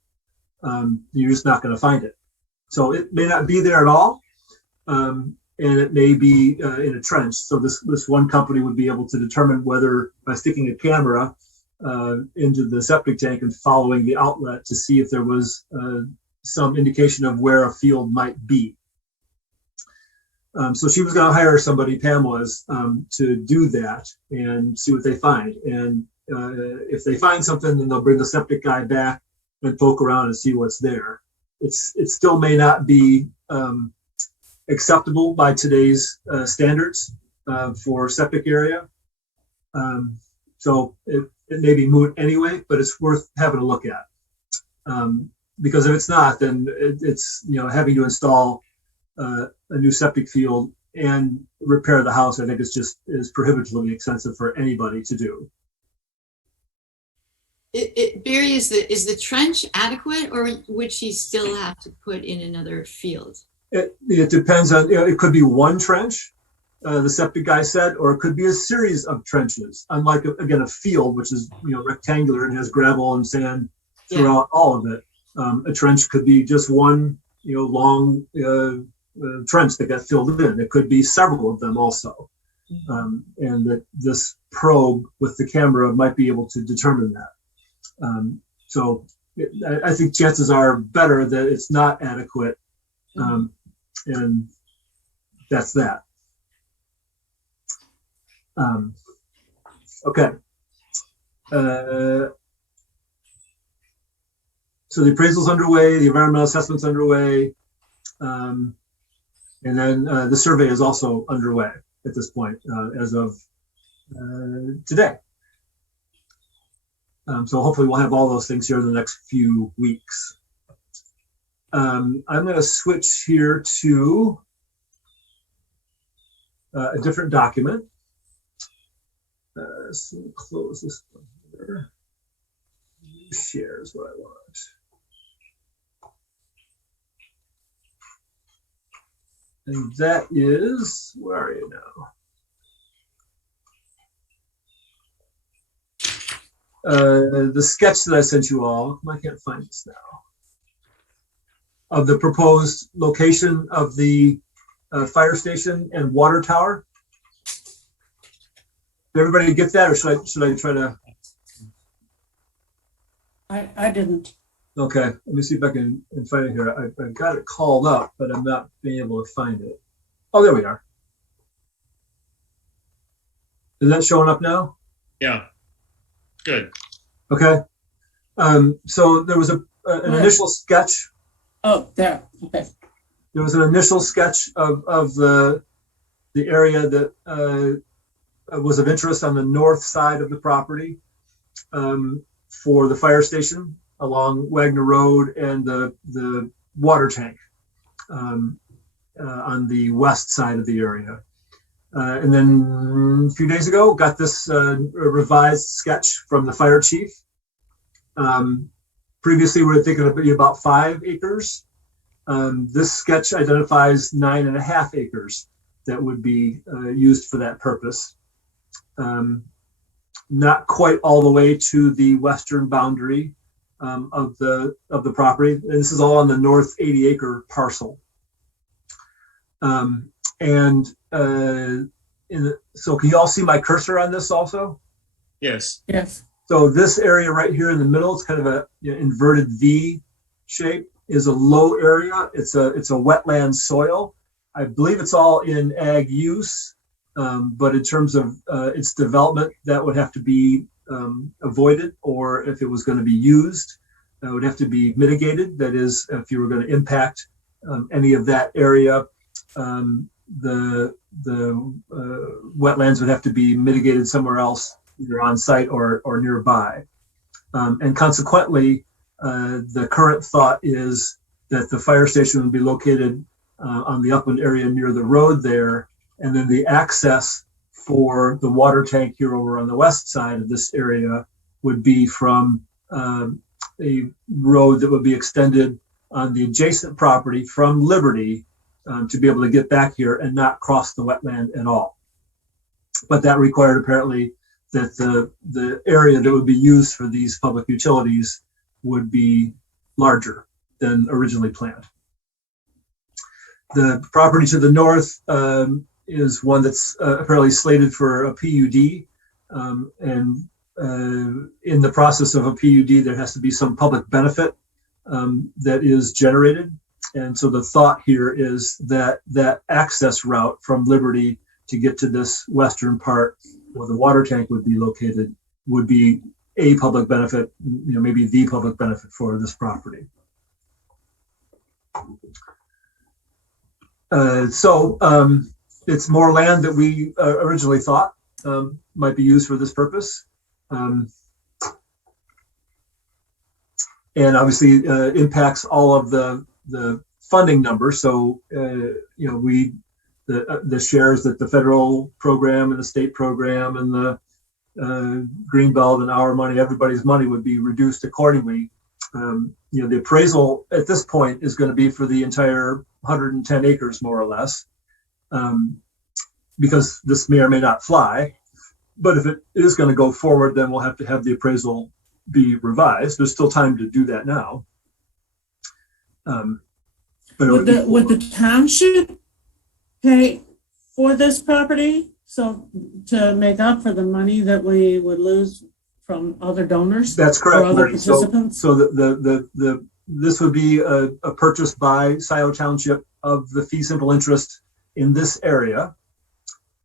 you're just not going to find it. So it may not be there at all. And it may be in a trench. So this one company would be able to determine whether by sticking a camera into the septic tank and following the outlet to see if there was some indication of where a field might be. So she was going to hire somebody, Pam was, to do that and see what they find. And if they find something, then they'll bring the septic guy back and poke around and see what's there. It still may not be acceptable by today's standards for septic area. So it may be moot anyway, but it's worth having a look at. Because if it's not, then it's having to install a new septic field and repair the house. I think is prohibitively expensive for anybody to do. Barry, is the trench adequate, or would she still have to put in another field? It depends on, it could be one trench, the septic guy said, or it could be a series of trenches. Unlike, again, a field, which is, rectangular and has gravel and sand throughout all of it. A trench could be just one, long trench that got filled in. It could be several of them also. And that this probe with the camera might be able to determine that. So I think chances are better that it's not adequate. And that's that. Okay. So the appraisal's underway, the environmental assessment's underway, and then the survey is also underway at this point as of today. So hopefully we'll have all those things here in the next few weeks. I'm going to switch here to a different document. So close this one here. Share is what I want. And that is, where are you now? The sketch that I sent you all, I can't find this now, of the proposed location of the fire station and water tower. Did everybody get that, or should I try to? I didn't. Okay, let me see if I can find it here. I've got it called up, but I'm not being able to find it. Oh, there we are. Is that showing up now? Yeah. Good. Okay. So there was an initial sketch. Oh, there. Okay. There was an initial sketch of the area that was of interest on the north side of the property for the fire station along Wagner Road and the water tank on the west side of the area. And then a few days ago, got this revised sketch from the fire chief. Previously, we were thinking it'd be about 5 acres. This sketch identifies 9.5 acres that would be used for that purpose. Not quite all the way to the western boundary of the property. And this is all on the north 80-acre parcel. So can you all see my cursor on this also? Yes. Yes. So this area right here in the middle, it's kind of a inverted V shape, is a low area. It's a wetland soil. I believe it's all in ag use, but in terms of its development, that would have to be avoided, or if it was going to be used, it would have to be mitigated. That is, if you were going to impact any of that area, the wetlands would have to be mitigated somewhere else, either on site or nearby. And consequently, the current thought is that the fire station would be located on the upland area near the road there, and then the access for the water tank here over on the west side of this area would be from a road that would be extended on the adjacent property from Liberty to be able to get back here and not cross the wetland at all. but that required apparently that the area that would be used for these public utilities would be larger than originally planned. The property to the north is one that's apparently slated for a PUD, and in the process of a PUD, there has to be some public benefit that is generated. And so the thought here is that that access route from Liberty to get to this western part where the water tank would be located would be a public benefit, maybe the public benefit for this property. So it's more land that we originally thought might be used for this purpose. And obviously impacts all of the funding numbers. So, the shares that the federal program and the state program and the Greenbelt and our money, everybody's money would be reduced accordingly. The appraisal at this point is going to be for the entire 110 acres, more or less, because this may or may not fly. But if it is going to go forward, then we'll have to have the appraisal be revised. There's still time to do that now. But would the township pay for this property? So to make up for the money that we would lose from other donors? That's correct. Or other participants? So this would be a purchase by Scio Township of the fee simple interest in this area,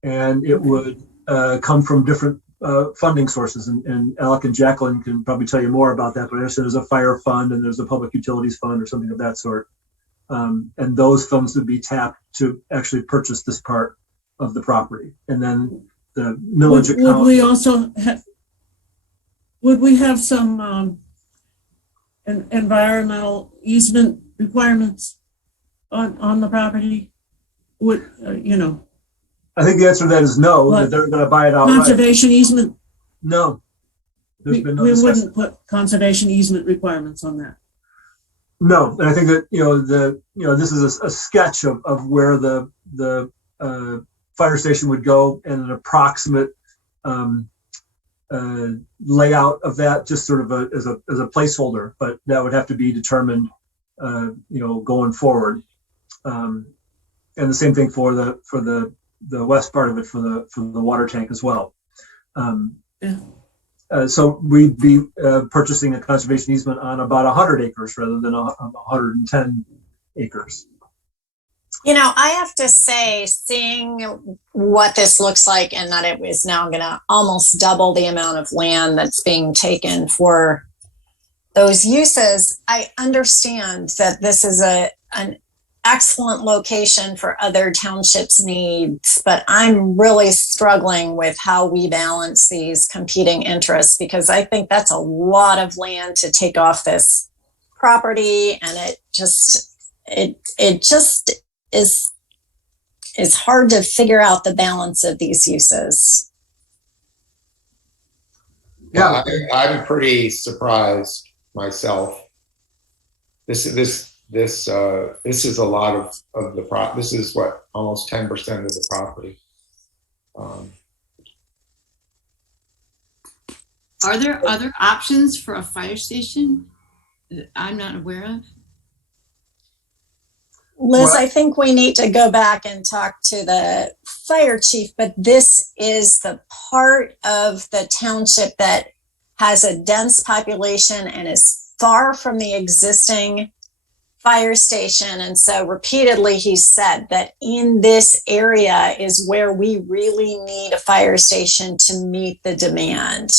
and it would come from different funding sources. And Alec and Jacqueline can probably tell you more about that. But I understand there's a fire fund and there's a public utilities fund or something of that sort. And those funds would be tapped to actually purchase this part of the property. And then the millage account. Would we also would we have some environmental easement requirements on the property? Would I think the answer to that is no, that they're going to buy it outright. Conservation easement? No. We wouldn't put conservation easement requirements on that. No, and I think that this is a sketch of where the fire station would go and an approximate layout of that, just sort of as a placeholder, but that would have to be determined going forward. And the same thing for the west part of it for the water tank as well. So we'd be purchasing a conservation easement on about 100 acres rather than 110 acres. I have to say, seeing what this looks like and that it is now going to almost double the amount of land that's being taken for those uses, I understand that this is an excellent location for other townships' needs, but I'm really struggling with how we balance these competing interests, because I think that's a lot of land to take off this property, and it just is hard to figure out the balance of these uses. Yeah, I'm pretty surprised myself. This is a lot of the this is what, almost 10% of the property. Are there other options for a fire station that I'm not aware of? Liz, I think we need to go back and talk to the fire chief, but this is the part of the township that has a dense population and is far from the existing fire station. And so repeatedly he said that in this area is where we really need a fire station to meet the demand.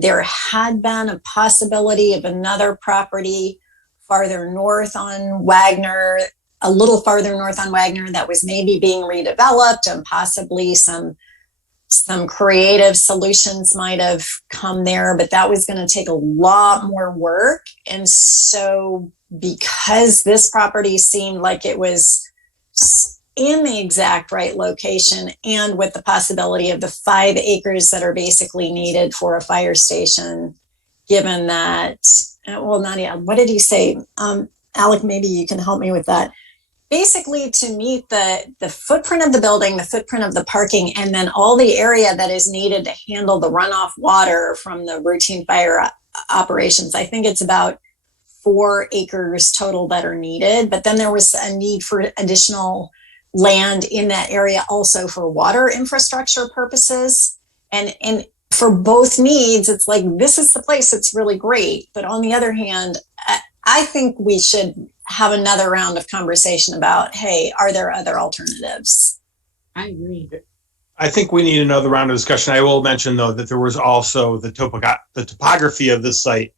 There had been a possibility of another property farther north on Wagner, a little farther north on Wagner, that was maybe being redeveloped, and possibly some creative solutions might have come there, but that was going to take a lot more work. And so because this property seemed like it was in the exact right location, and with the possibility of the 5 acres that are basically needed for a fire station, given that, what did he say? Alec, maybe you can help me with that. basically to meet the footprint of the building, the footprint of the parking, and then all the area that is needed to handle the runoff water from the routine fire operations. I think it's about 4 acres total that are needed, but then there was a need for additional land in that area also for water infrastructure purposes. And for both needs, it's like, this is the place that's really great. But on the other hand, I think we should have another round of conversation about, hey, are there other alternatives? I agree. I think we need another round of discussion. I will mention, though, that there was also the topography of this site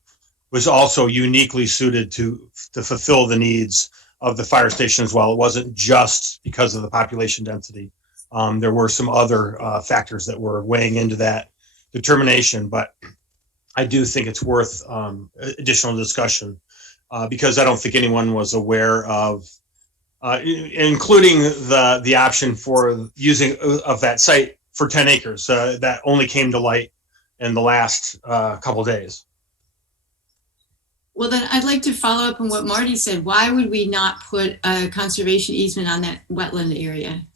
was also uniquely suited to fulfill the needs of the fire station as well. It wasn't just because of the population density. There were some other factors that were weighing into that determination, but I do think it's worth additional discussion because I don't think anyone was aware of, including the option for using of that site for 10 acres. That only came to light in the last couple days. Well, then I'd like to follow up on what Marty said. Why would we not put a conservation easement on that wetland area?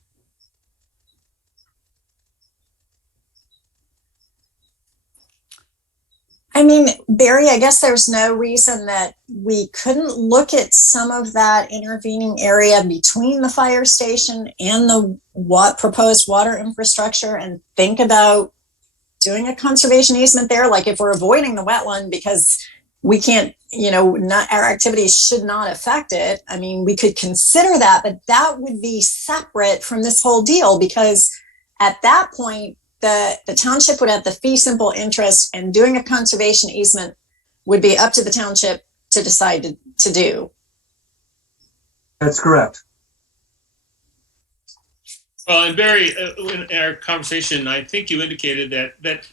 I mean, Barry, I guess there's no reason that we couldn't look at some of that intervening area between the fire station and the proposed water infrastructure and think about doing a conservation easement there. Like if we're avoiding the wetland because we can't, our activities should not affect it. I mean, we could consider that, but that would be separate from this whole deal because at that point, the township would have the fee simple interest, and doing a conservation easement would be up to the township to decide to do. That's correct. Well, and Barry, in our conversation, I think you indicated that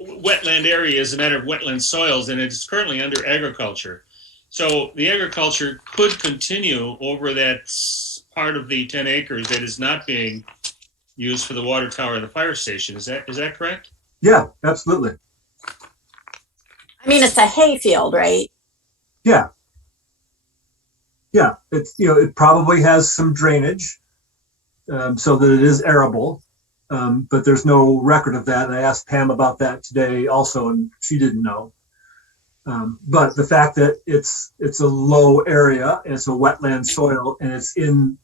wetland area is a matter of wetland soils, and it's currently under agriculture. So the agriculture could continue over that part of the 10 acres that is not being used for the water tower and the fire station. Is that correct? Yeah, absolutely. I mean, it's a hay field, right? Yeah. Yeah, it's it probably has some drainage so that it is arable, but there's no record of that. And I asked Pam about that today also, and she didn't know. But the fact that it's a low area, and it's a wetland soil, and it's in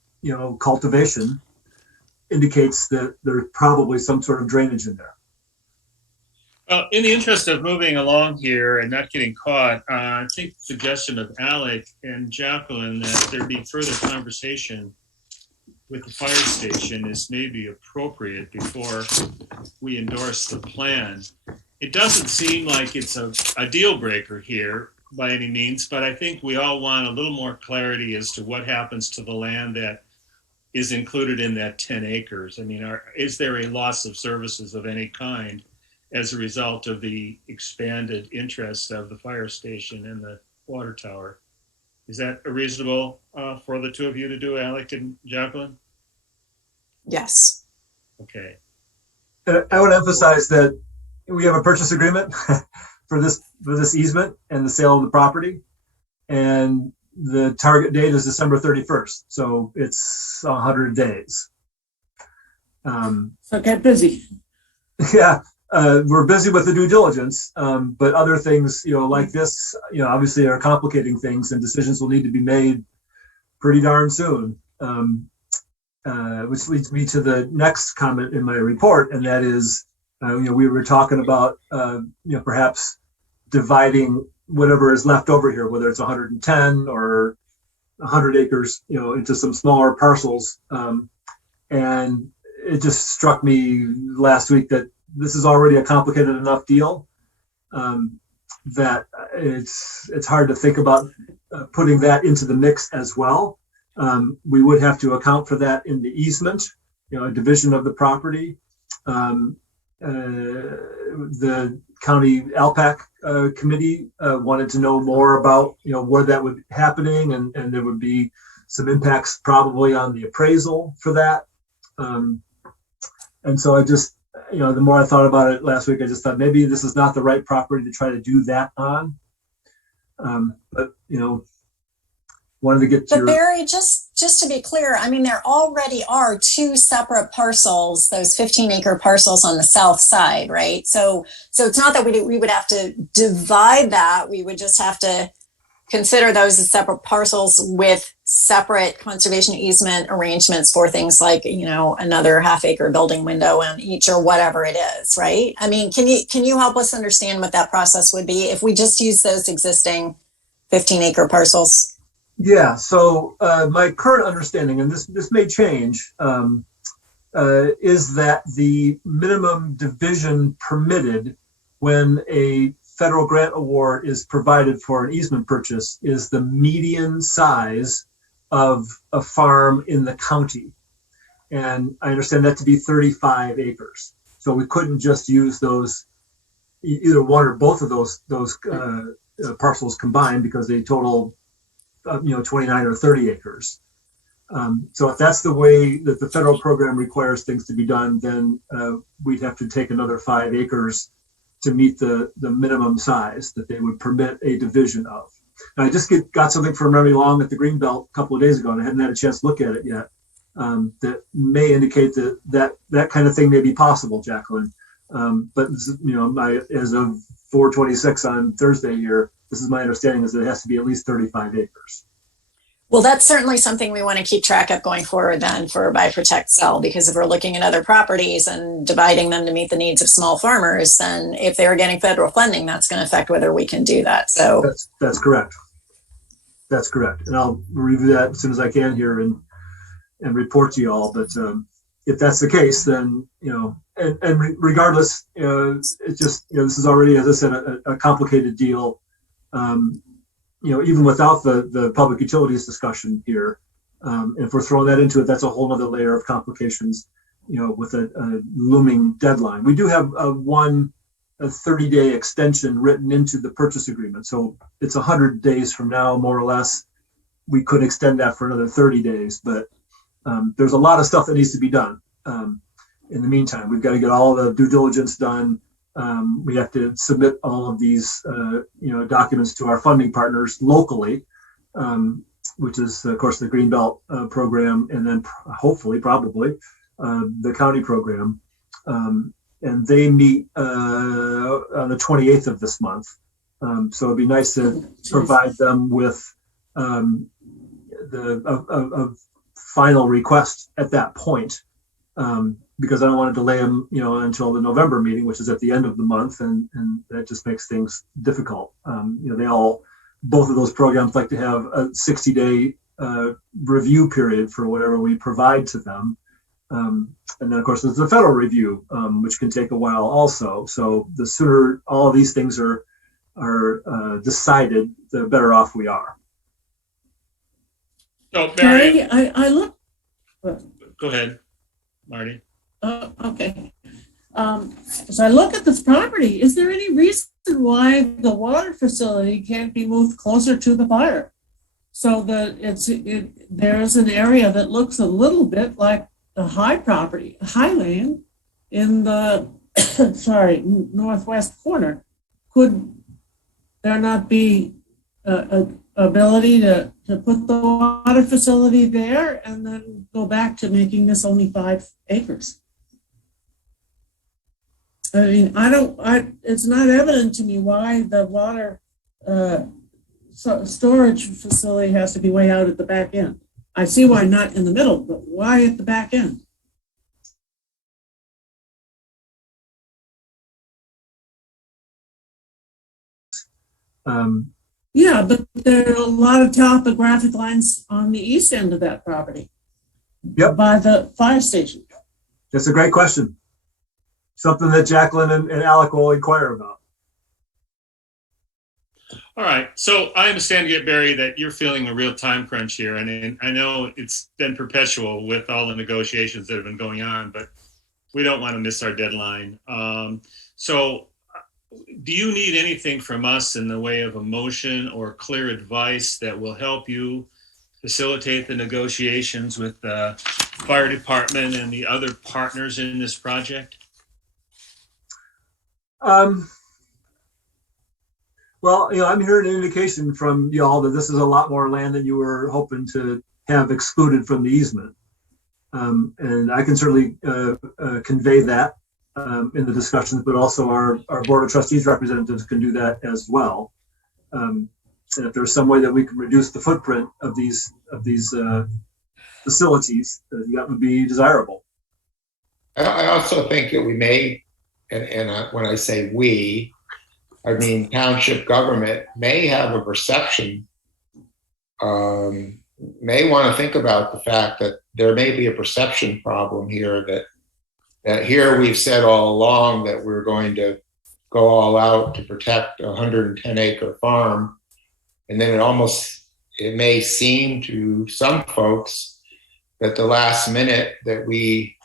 cultivation indicates that there's probably some sort of drainage in there. Well, in the interest of moving along here and not getting caught, I think the suggestion of Alec and Jacqueline that there be further conversation with the fire station is maybe appropriate before we endorse the plan. It doesn't seem like it's a deal breaker here by any means, but I think we all want a little more clarity as to what happens to the land that is included in that 10 acres. I mean, is there a loss of services of any kind as a result of the expanded interest of the fire station and the water tower? Is that reasonable for the two of you to do, Alec and Jacqueline? Yes. Okay. I would emphasize that we have a purchase agreement for this easement and the sale of the property, and the target date is December 31st. So it's 100 days. So get busy. Yeah, we're busy with the due diligence, but other things, like this, obviously are complicating things, and decisions will need to be made pretty darn soon. Which leads me to the next comment in my report, and that is, we were talking about, perhaps dividing whatever is left over here, whether it's 110 or 100 acres, into some smaller parcels. And it just struck me last week that this is already a complicated enough deal that it's hard to think about putting that into the mix as well. We would have to account for that in the easement, a division of the property. The county LPAC committee wanted to know more about, where that would be happening, and there would be some impacts probably on the appraisal for that. And so I just, the more I thought about it last week, I just thought maybe this is not the right property to try to do that on. But, wanted to get But your... Barry, just just to be clear, I mean, there already are two separate parcels, those 15-acre parcels on the south side, right? So it's not that we would have to divide that. We would just have to consider those as separate parcels with separate conservation easement arrangements for things like, another half-acre building window on each or whatever it is, right? I mean, can you help us understand what that process would be if we just use those existing 15-acre parcels? Yeah, so my current understanding, and this may change, is that the minimum division permitted when a federal grant award is provided for an easement purchase is the median size of a farm in the county. And I understand that to be 35 acres. So we couldn't just use those, either one or both of those parcels combined, because they total 29 or 30 acres. So if that's the way that the federal program requires things to be done, then we'd have to take another 5 acres to meet the minimum size that they would permit a division of. And I just got something from Remy Long at the Greenbelt a couple of days ago, and I hadn't had a chance to look at it yet, that may indicate that kind of thing may be possible, Jacqueline. But as of 4/26 on Thursday here, this is my understanding, is that it has to be at least 35 acres. Well, that's certainly something we want to keep track of going forward then for Buy, Protect, Sell, because if we're looking at other properties and dividing them to meet the needs of small farmers, then if they're getting federal funding, that's going to affect whether we can do that. So that's correct. That's correct. And I'll review that as soon as I can here and report to you all. But if that's the case, then, and regardless, it's just, this is already, as I said, a complicated deal. Even without the public utilities discussion here, if we're throwing that into it, that's a whole other layer of complications, with a looming deadline. We do have a 30-day extension written into the purchase agreement. So it's 100 days from now, more or less. We could extend that for another 30 days, but there's a lot of stuff that needs to be done. In the meantime, we've got to get all the due diligence done. We have to submit all of these, documents to our funding partners locally, which is, of course, the Greenbelt program, and then probably the county program. And they meet on the 28th of this month. So it'd be nice to provide them with the final request at that point. Because I don't want to delay them, until the November meeting, which is at the end of the month, and that just makes things difficult. Both of those programs like to have a 60-day review period for whatever we provide to them, and then of course there's the federal review, which can take a while also. So the sooner all of these things are decided, the better off we are. So Barry, I look. go ahead, Marty. Okay. As I look at this property, is there any reason why the water facility can't be moved closer to the fire, so that there's an area that looks a little bit like a highland in the northwest corner? Could there not be a ability to put the water facility there and then go back to making this only 5 acres? I mean, it's not evident to me why the water storage facility has to be way out at the back end. I see why not in the middle, but why at the back end? Yeah, but there are a lot of topographic lines on the east end of that property. Yep. By the fire station. That's a great question. Something that Jacqueline and Alec will inquire about. All right. So I understand, Barry, that you're feeling a real time crunch here. And I know it's been perpetual with all the negotiations that have been going on, but we don't want to miss our deadline. So do you need anything from us in the way of a motion or clear advice that will help you facilitate the negotiations with the fire department and the other partners in this project? Well, I'm hearing an indication from y'all that this is a lot more land than you were hoping to have excluded from the easement. And I can certainly convey that in the discussions, but also our Board of Trustees representatives can do that as well. And if there's some way that we can reduce the footprint of these facilities, that would be desirable. I also think that we may, and when I say we, I mean township government may have a perception, may want to think about the fact that there may be a perception problem here, that here we've said all along that we're going to go all out to protect a 110-acre farm. And then it may seem to some folks that the last minute that we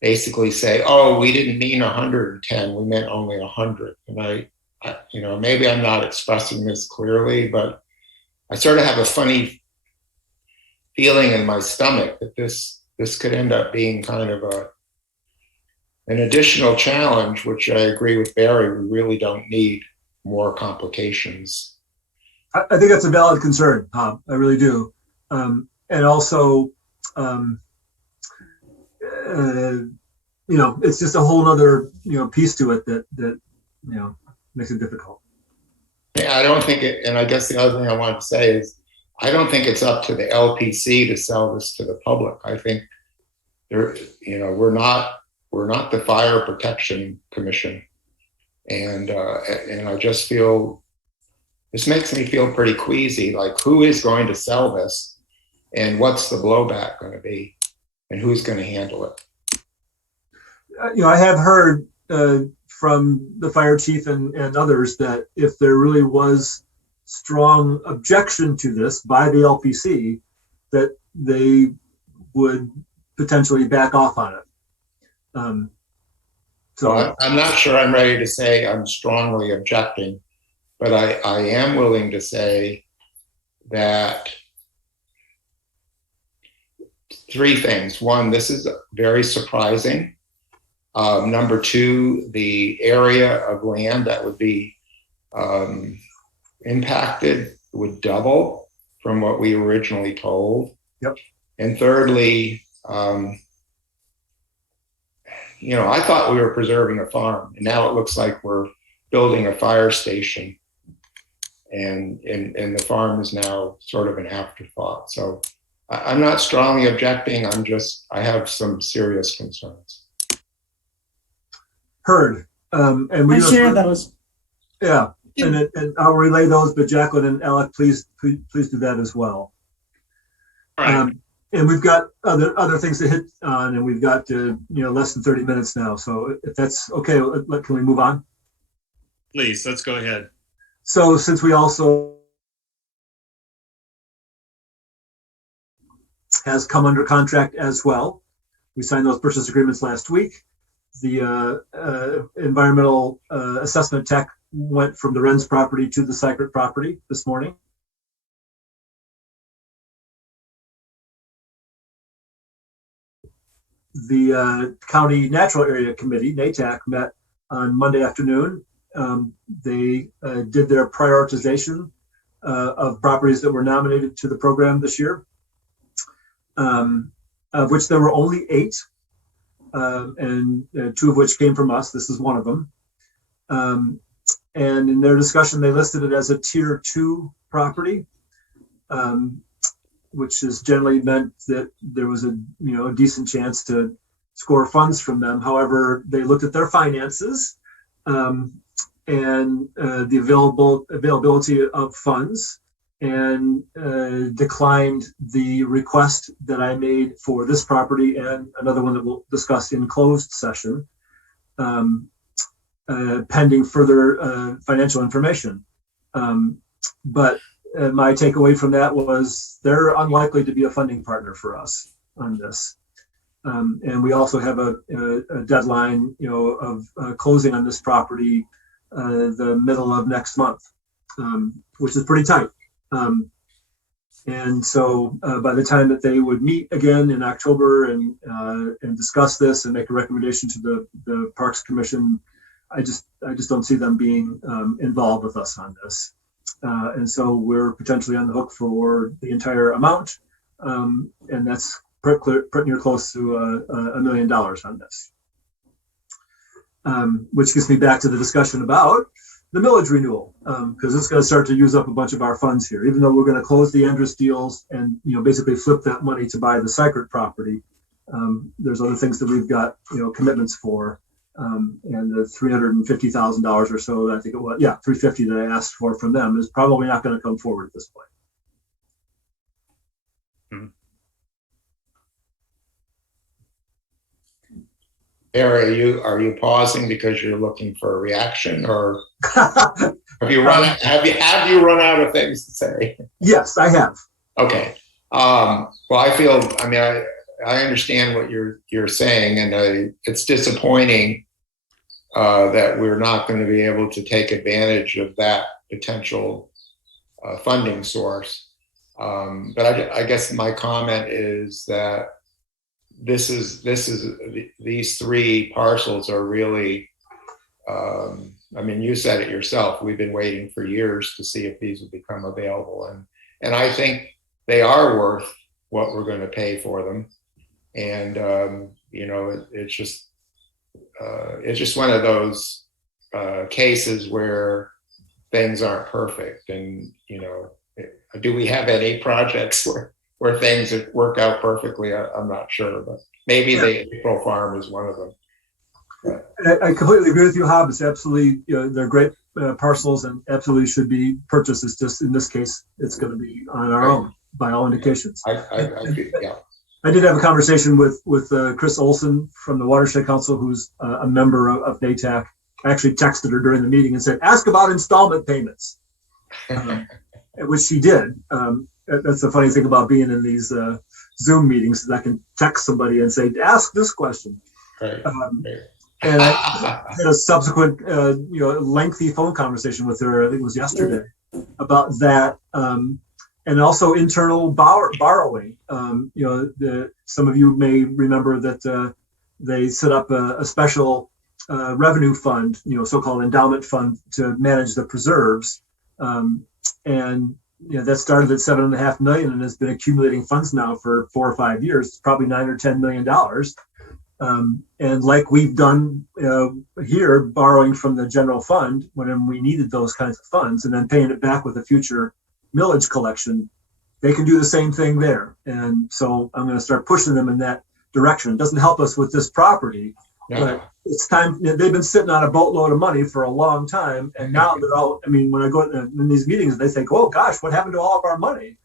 basically say, oh, we didn't mean 110, we meant only 100. And I maybe I'm not expressing this clearly, but I sort of have a funny feeling in my stomach that this could end up being kind of an additional challenge, which I agree with Barry, we really don't need more complications. I think that's a valid concern, Bob. I really do. And also, it's just a whole other, piece to it that makes it difficult. Yeah, I don't think it, and I guess the other thing I want to say is, I don't think it's up to the LPC to sell this to the public. I think we're not the Fire Protection Commission, and I just feel this makes me feel pretty queasy. Like, who is going to sell this, and what's the blowback going to be, and who's going to handle it? I have heard from the fire chief and others that if there really was strong objection to this by the LPC, that they would potentially back off on it. So I'm not sure I'm ready to say I'm strongly objecting, but I am willing to say that three things. One, this is very surprising. Number two, the area of land that would be impacted would double from what we originally told. Yep. And thirdly, I thought we were preserving a farm, and now it looks like we're building a fire station, and the farm is now sort of an afterthought. So I'm not strongly objecting. I have some serious concerns. Heard. And we I share those. Yeah. And I'll relay those, but Jacqueline and Alec, please do that as well. All right. And we've got other things to hit on, and we've got less than 30 minutes now. So if that's okay, can we move on? Please, let's go ahead. So since we also has come under contract as well, we signed those purchase agreements last week. The environmental assessment tech went from the Wren's property to the Sykert property this morning. The County Natural Area Committee, NATAC, met on Monday afternoon. They did their prioritization of properties that were nominated to the program this year, of which there were only 8, and 2 of which came from us. This is one of them. And in their discussion, they listed it as a Tier 2 property, which is generally meant that there was a decent chance to score funds from them. However, they looked at their finances and the availability of funds, and declined the request that I made for this property and another one that we'll discuss in closed session, pending further financial information. But my takeaway from that was they're unlikely to be a funding partner for us on this. And we also have a deadline, of closing on this property the middle of next month, which is pretty tight. And so by the time that they would meet again in October and discuss this and make a recommendation to the Parks Commission, I just don't see them being involved with us on this. And so we're potentially on the hook for the entire amount. and that's pretty near close to $1 million on this. Which gets me back to the discussion about the millage renewal, because it's going to start to use up a bunch of our funds here. Even though we're going to close the Andrus deals and basically flip that money to buy the Sykert property, there's other things that we've got commitments for, and the $350,000 or so that I think it was, $350 that I asked for from them is probably not going to come forward at this point. Barry, are you pausing because you're looking for a reaction, or have you run out of things to say? Yes, I have. Okay. Well, I understand what you're saying, and it's disappointing that we're not going to be able to take advantage of that potential funding source. But I guess my comment is that these three parcels are really, you said it yourself, we've been waiting for years to see if these would become available. And I think they are worth what we're going to pay for them. And, it's just one of those cases where things aren't perfect. And, do we have any projects where things work out perfectly? I'm not sure, but maybe the April Farm is one of them. I completely agree with you, Hob. It's absolutely, they're great parcels and absolutely should be purchased. It's just, in this case, it's going to be on our own by all indications. I did have a conversation with Chris Olson from the Watershed Council, who's a member of NATAC. I actually texted her during the meeting and said, ask about installment payments, which she did. That's the funny thing about being in these Zoom meetings, is I can text somebody and say, ask this question. Right. And I had a subsequent, lengthy phone conversation with her, I think it was yesterday, about that. And also internal borrowing. Some of you may remember that they set up a special revenue fund, so-called Endowment Fund, to manage the preserves. And that started at $7.5 million and has been accumulating funds now for 4 or 5 years. It's probably $9 or $10 million. And like we've done here, borrowing from the general fund when we needed those kinds of funds, and then paying it back with a future millage collection, they can do the same thing there. And so I'm going to start pushing them in that direction. It doesn't help us with this property, but it's time. They've been sitting on a boatload of money for a long time. And now they're all, when I go in these meetings, they think, oh gosh, what happened to all of our money?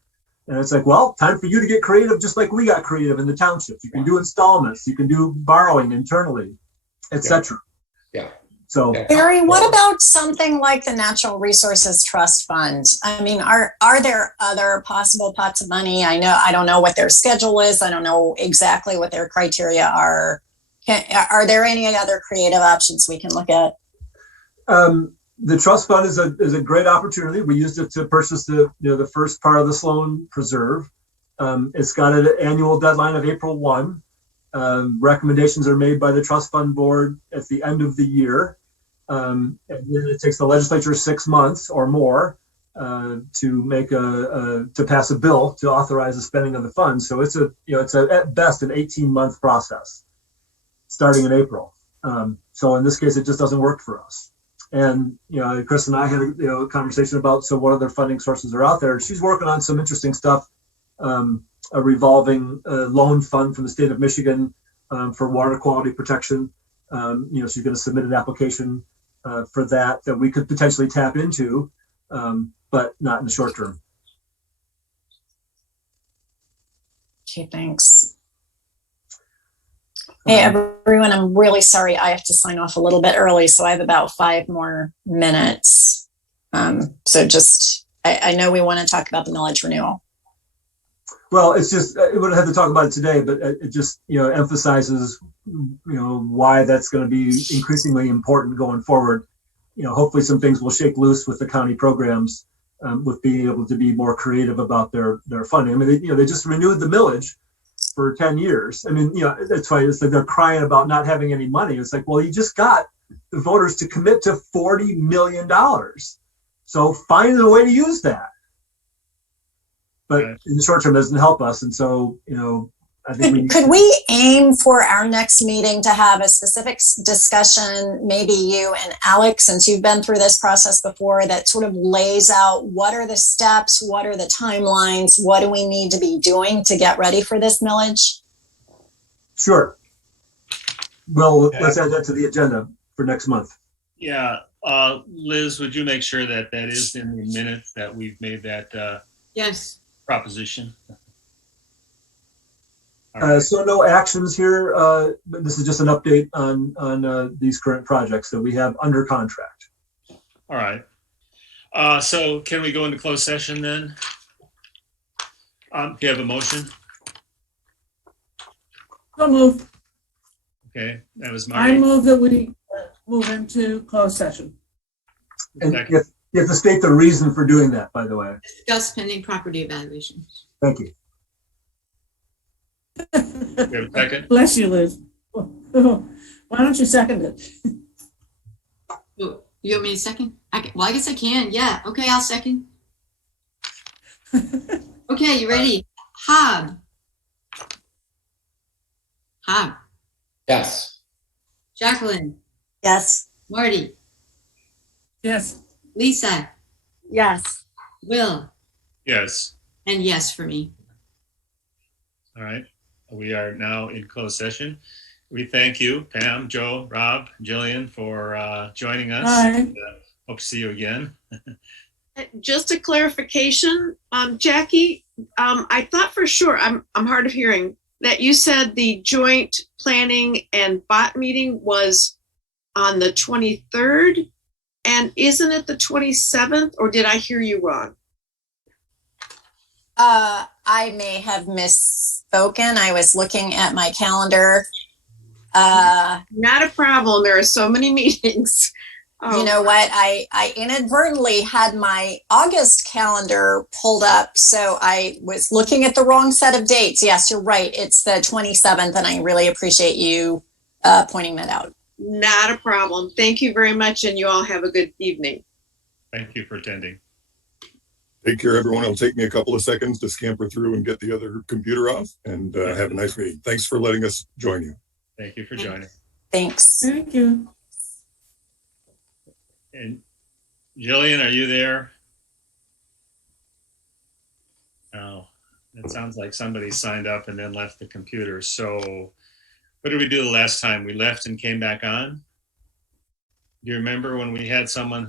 And it's like, well, time for you to get creative, just like we got creative in the townships. You can do installments, you can do borrowing internally, etc. Yeah. So, Barry, what about something like the Natural Resources Trust Fund? Are there other possible pots of money? I don't know what their schedule is. I don't know exactly what their criteria are. Are there any other creative options we can look at? The trust fund is a great opportunity. We used it to purchase the first part of the Sloan Preserve. It's got an annual deadline of April 1. Recommendations are made by the trust fund board at the end of the year. And then it takes the legislature 6 months or more to pass a bill to authorize the spending of the funds. So it's at best an 18-month process starting in April. So in this case, it just doesn't work for us. And Chris and I had a conversation about what other funding sources are out there. She's working on some interesting stuff. A revolving loan fund from the state of Michigan for water quality protection. She's going to submit an application for that we could potentially tap into, but not in the short term. Okay, thanks. Hey, everyone, I'm really sorry. I have to sign off a little bit early, so I have about 5 more minutes. So just, I know we want to talk about the millage renewal. Well, it's just, we wouldn't have to talk about it today, but it just, emphasizes, why that's going to be increasingly important going forward. Hopefully some things will shake loose with the county programs, with being able to be more creative about their funding. They just renewed the millage for 10 years. That's why it's like they're crying about not having any money. It's like, well, you just got the voters to commit to $40 million. So find a way to use that. but Right. in the short term, it doesn't help us. And so, I think we need Could we aim for our next meeting to have a specific discussion, maybe you and Alex, since you've been through this process before, that sort of lays out what are the steps, what are the timelines, what do we need to be doing to get ready for this millage? Sure. Well, let's add that to the agenda for next month. Yeah, Liz, would you make sure that that is in the minutes that we've made that Yes. proposition? All right. So no actions here, but this is just an update on these current projects that we have under contract. All right. So can we go into closed session then? Do you have a motion? So move. Okay, that was I Marty. move that we move into closed session. And Second. you have to state the reason for doing that, by the way. Discuss pending property evaluation. Thank you. You have a second? Bless you, Liz. Why don't you second it? Oh, you want me to second? Well, I guess I can. Yeah. Okay, I'll second. Okay, you ready? Hob. Hob. Yes. Jacqueline. Yes. Marty. Yes. Lisa. Yes. Will. Yes. And yes for me. All right. We are now in closed session. We thank you, Pam, Joe, Rob, Jillian, for joining us. Hi. And, hope to see you again. Just a clarification, Jackie, I thought for sure, I'm hard of hearing, that you said the joint planning and bot meeting was on the 23rd, and isn't it the 27th, or did I hear you wrong? I may have misspoken. I was looking at my calendar. Not a problem. There are so many meetings. You know what? I inadvertently had my August calendar pulled up, so I was looking at the wrong set of dates. Yes, you're right. It's the 27th, and I really appreciate you pointing that out. Not a problem. Thank you very much, and you all have a good evening. Thank you for attending. Take care, everyone. It'll take me a couple of seconds to scamper through and get the other computer off, and have a nice meeting. Thanks for letting us join you. Thank you for joining. Thanks. Thank you. And Jillian, are you there? Oh, it sounds like somebody signed up and then left the computer. So what did we do the last time? We left and came back on? Do you remember when we had someone who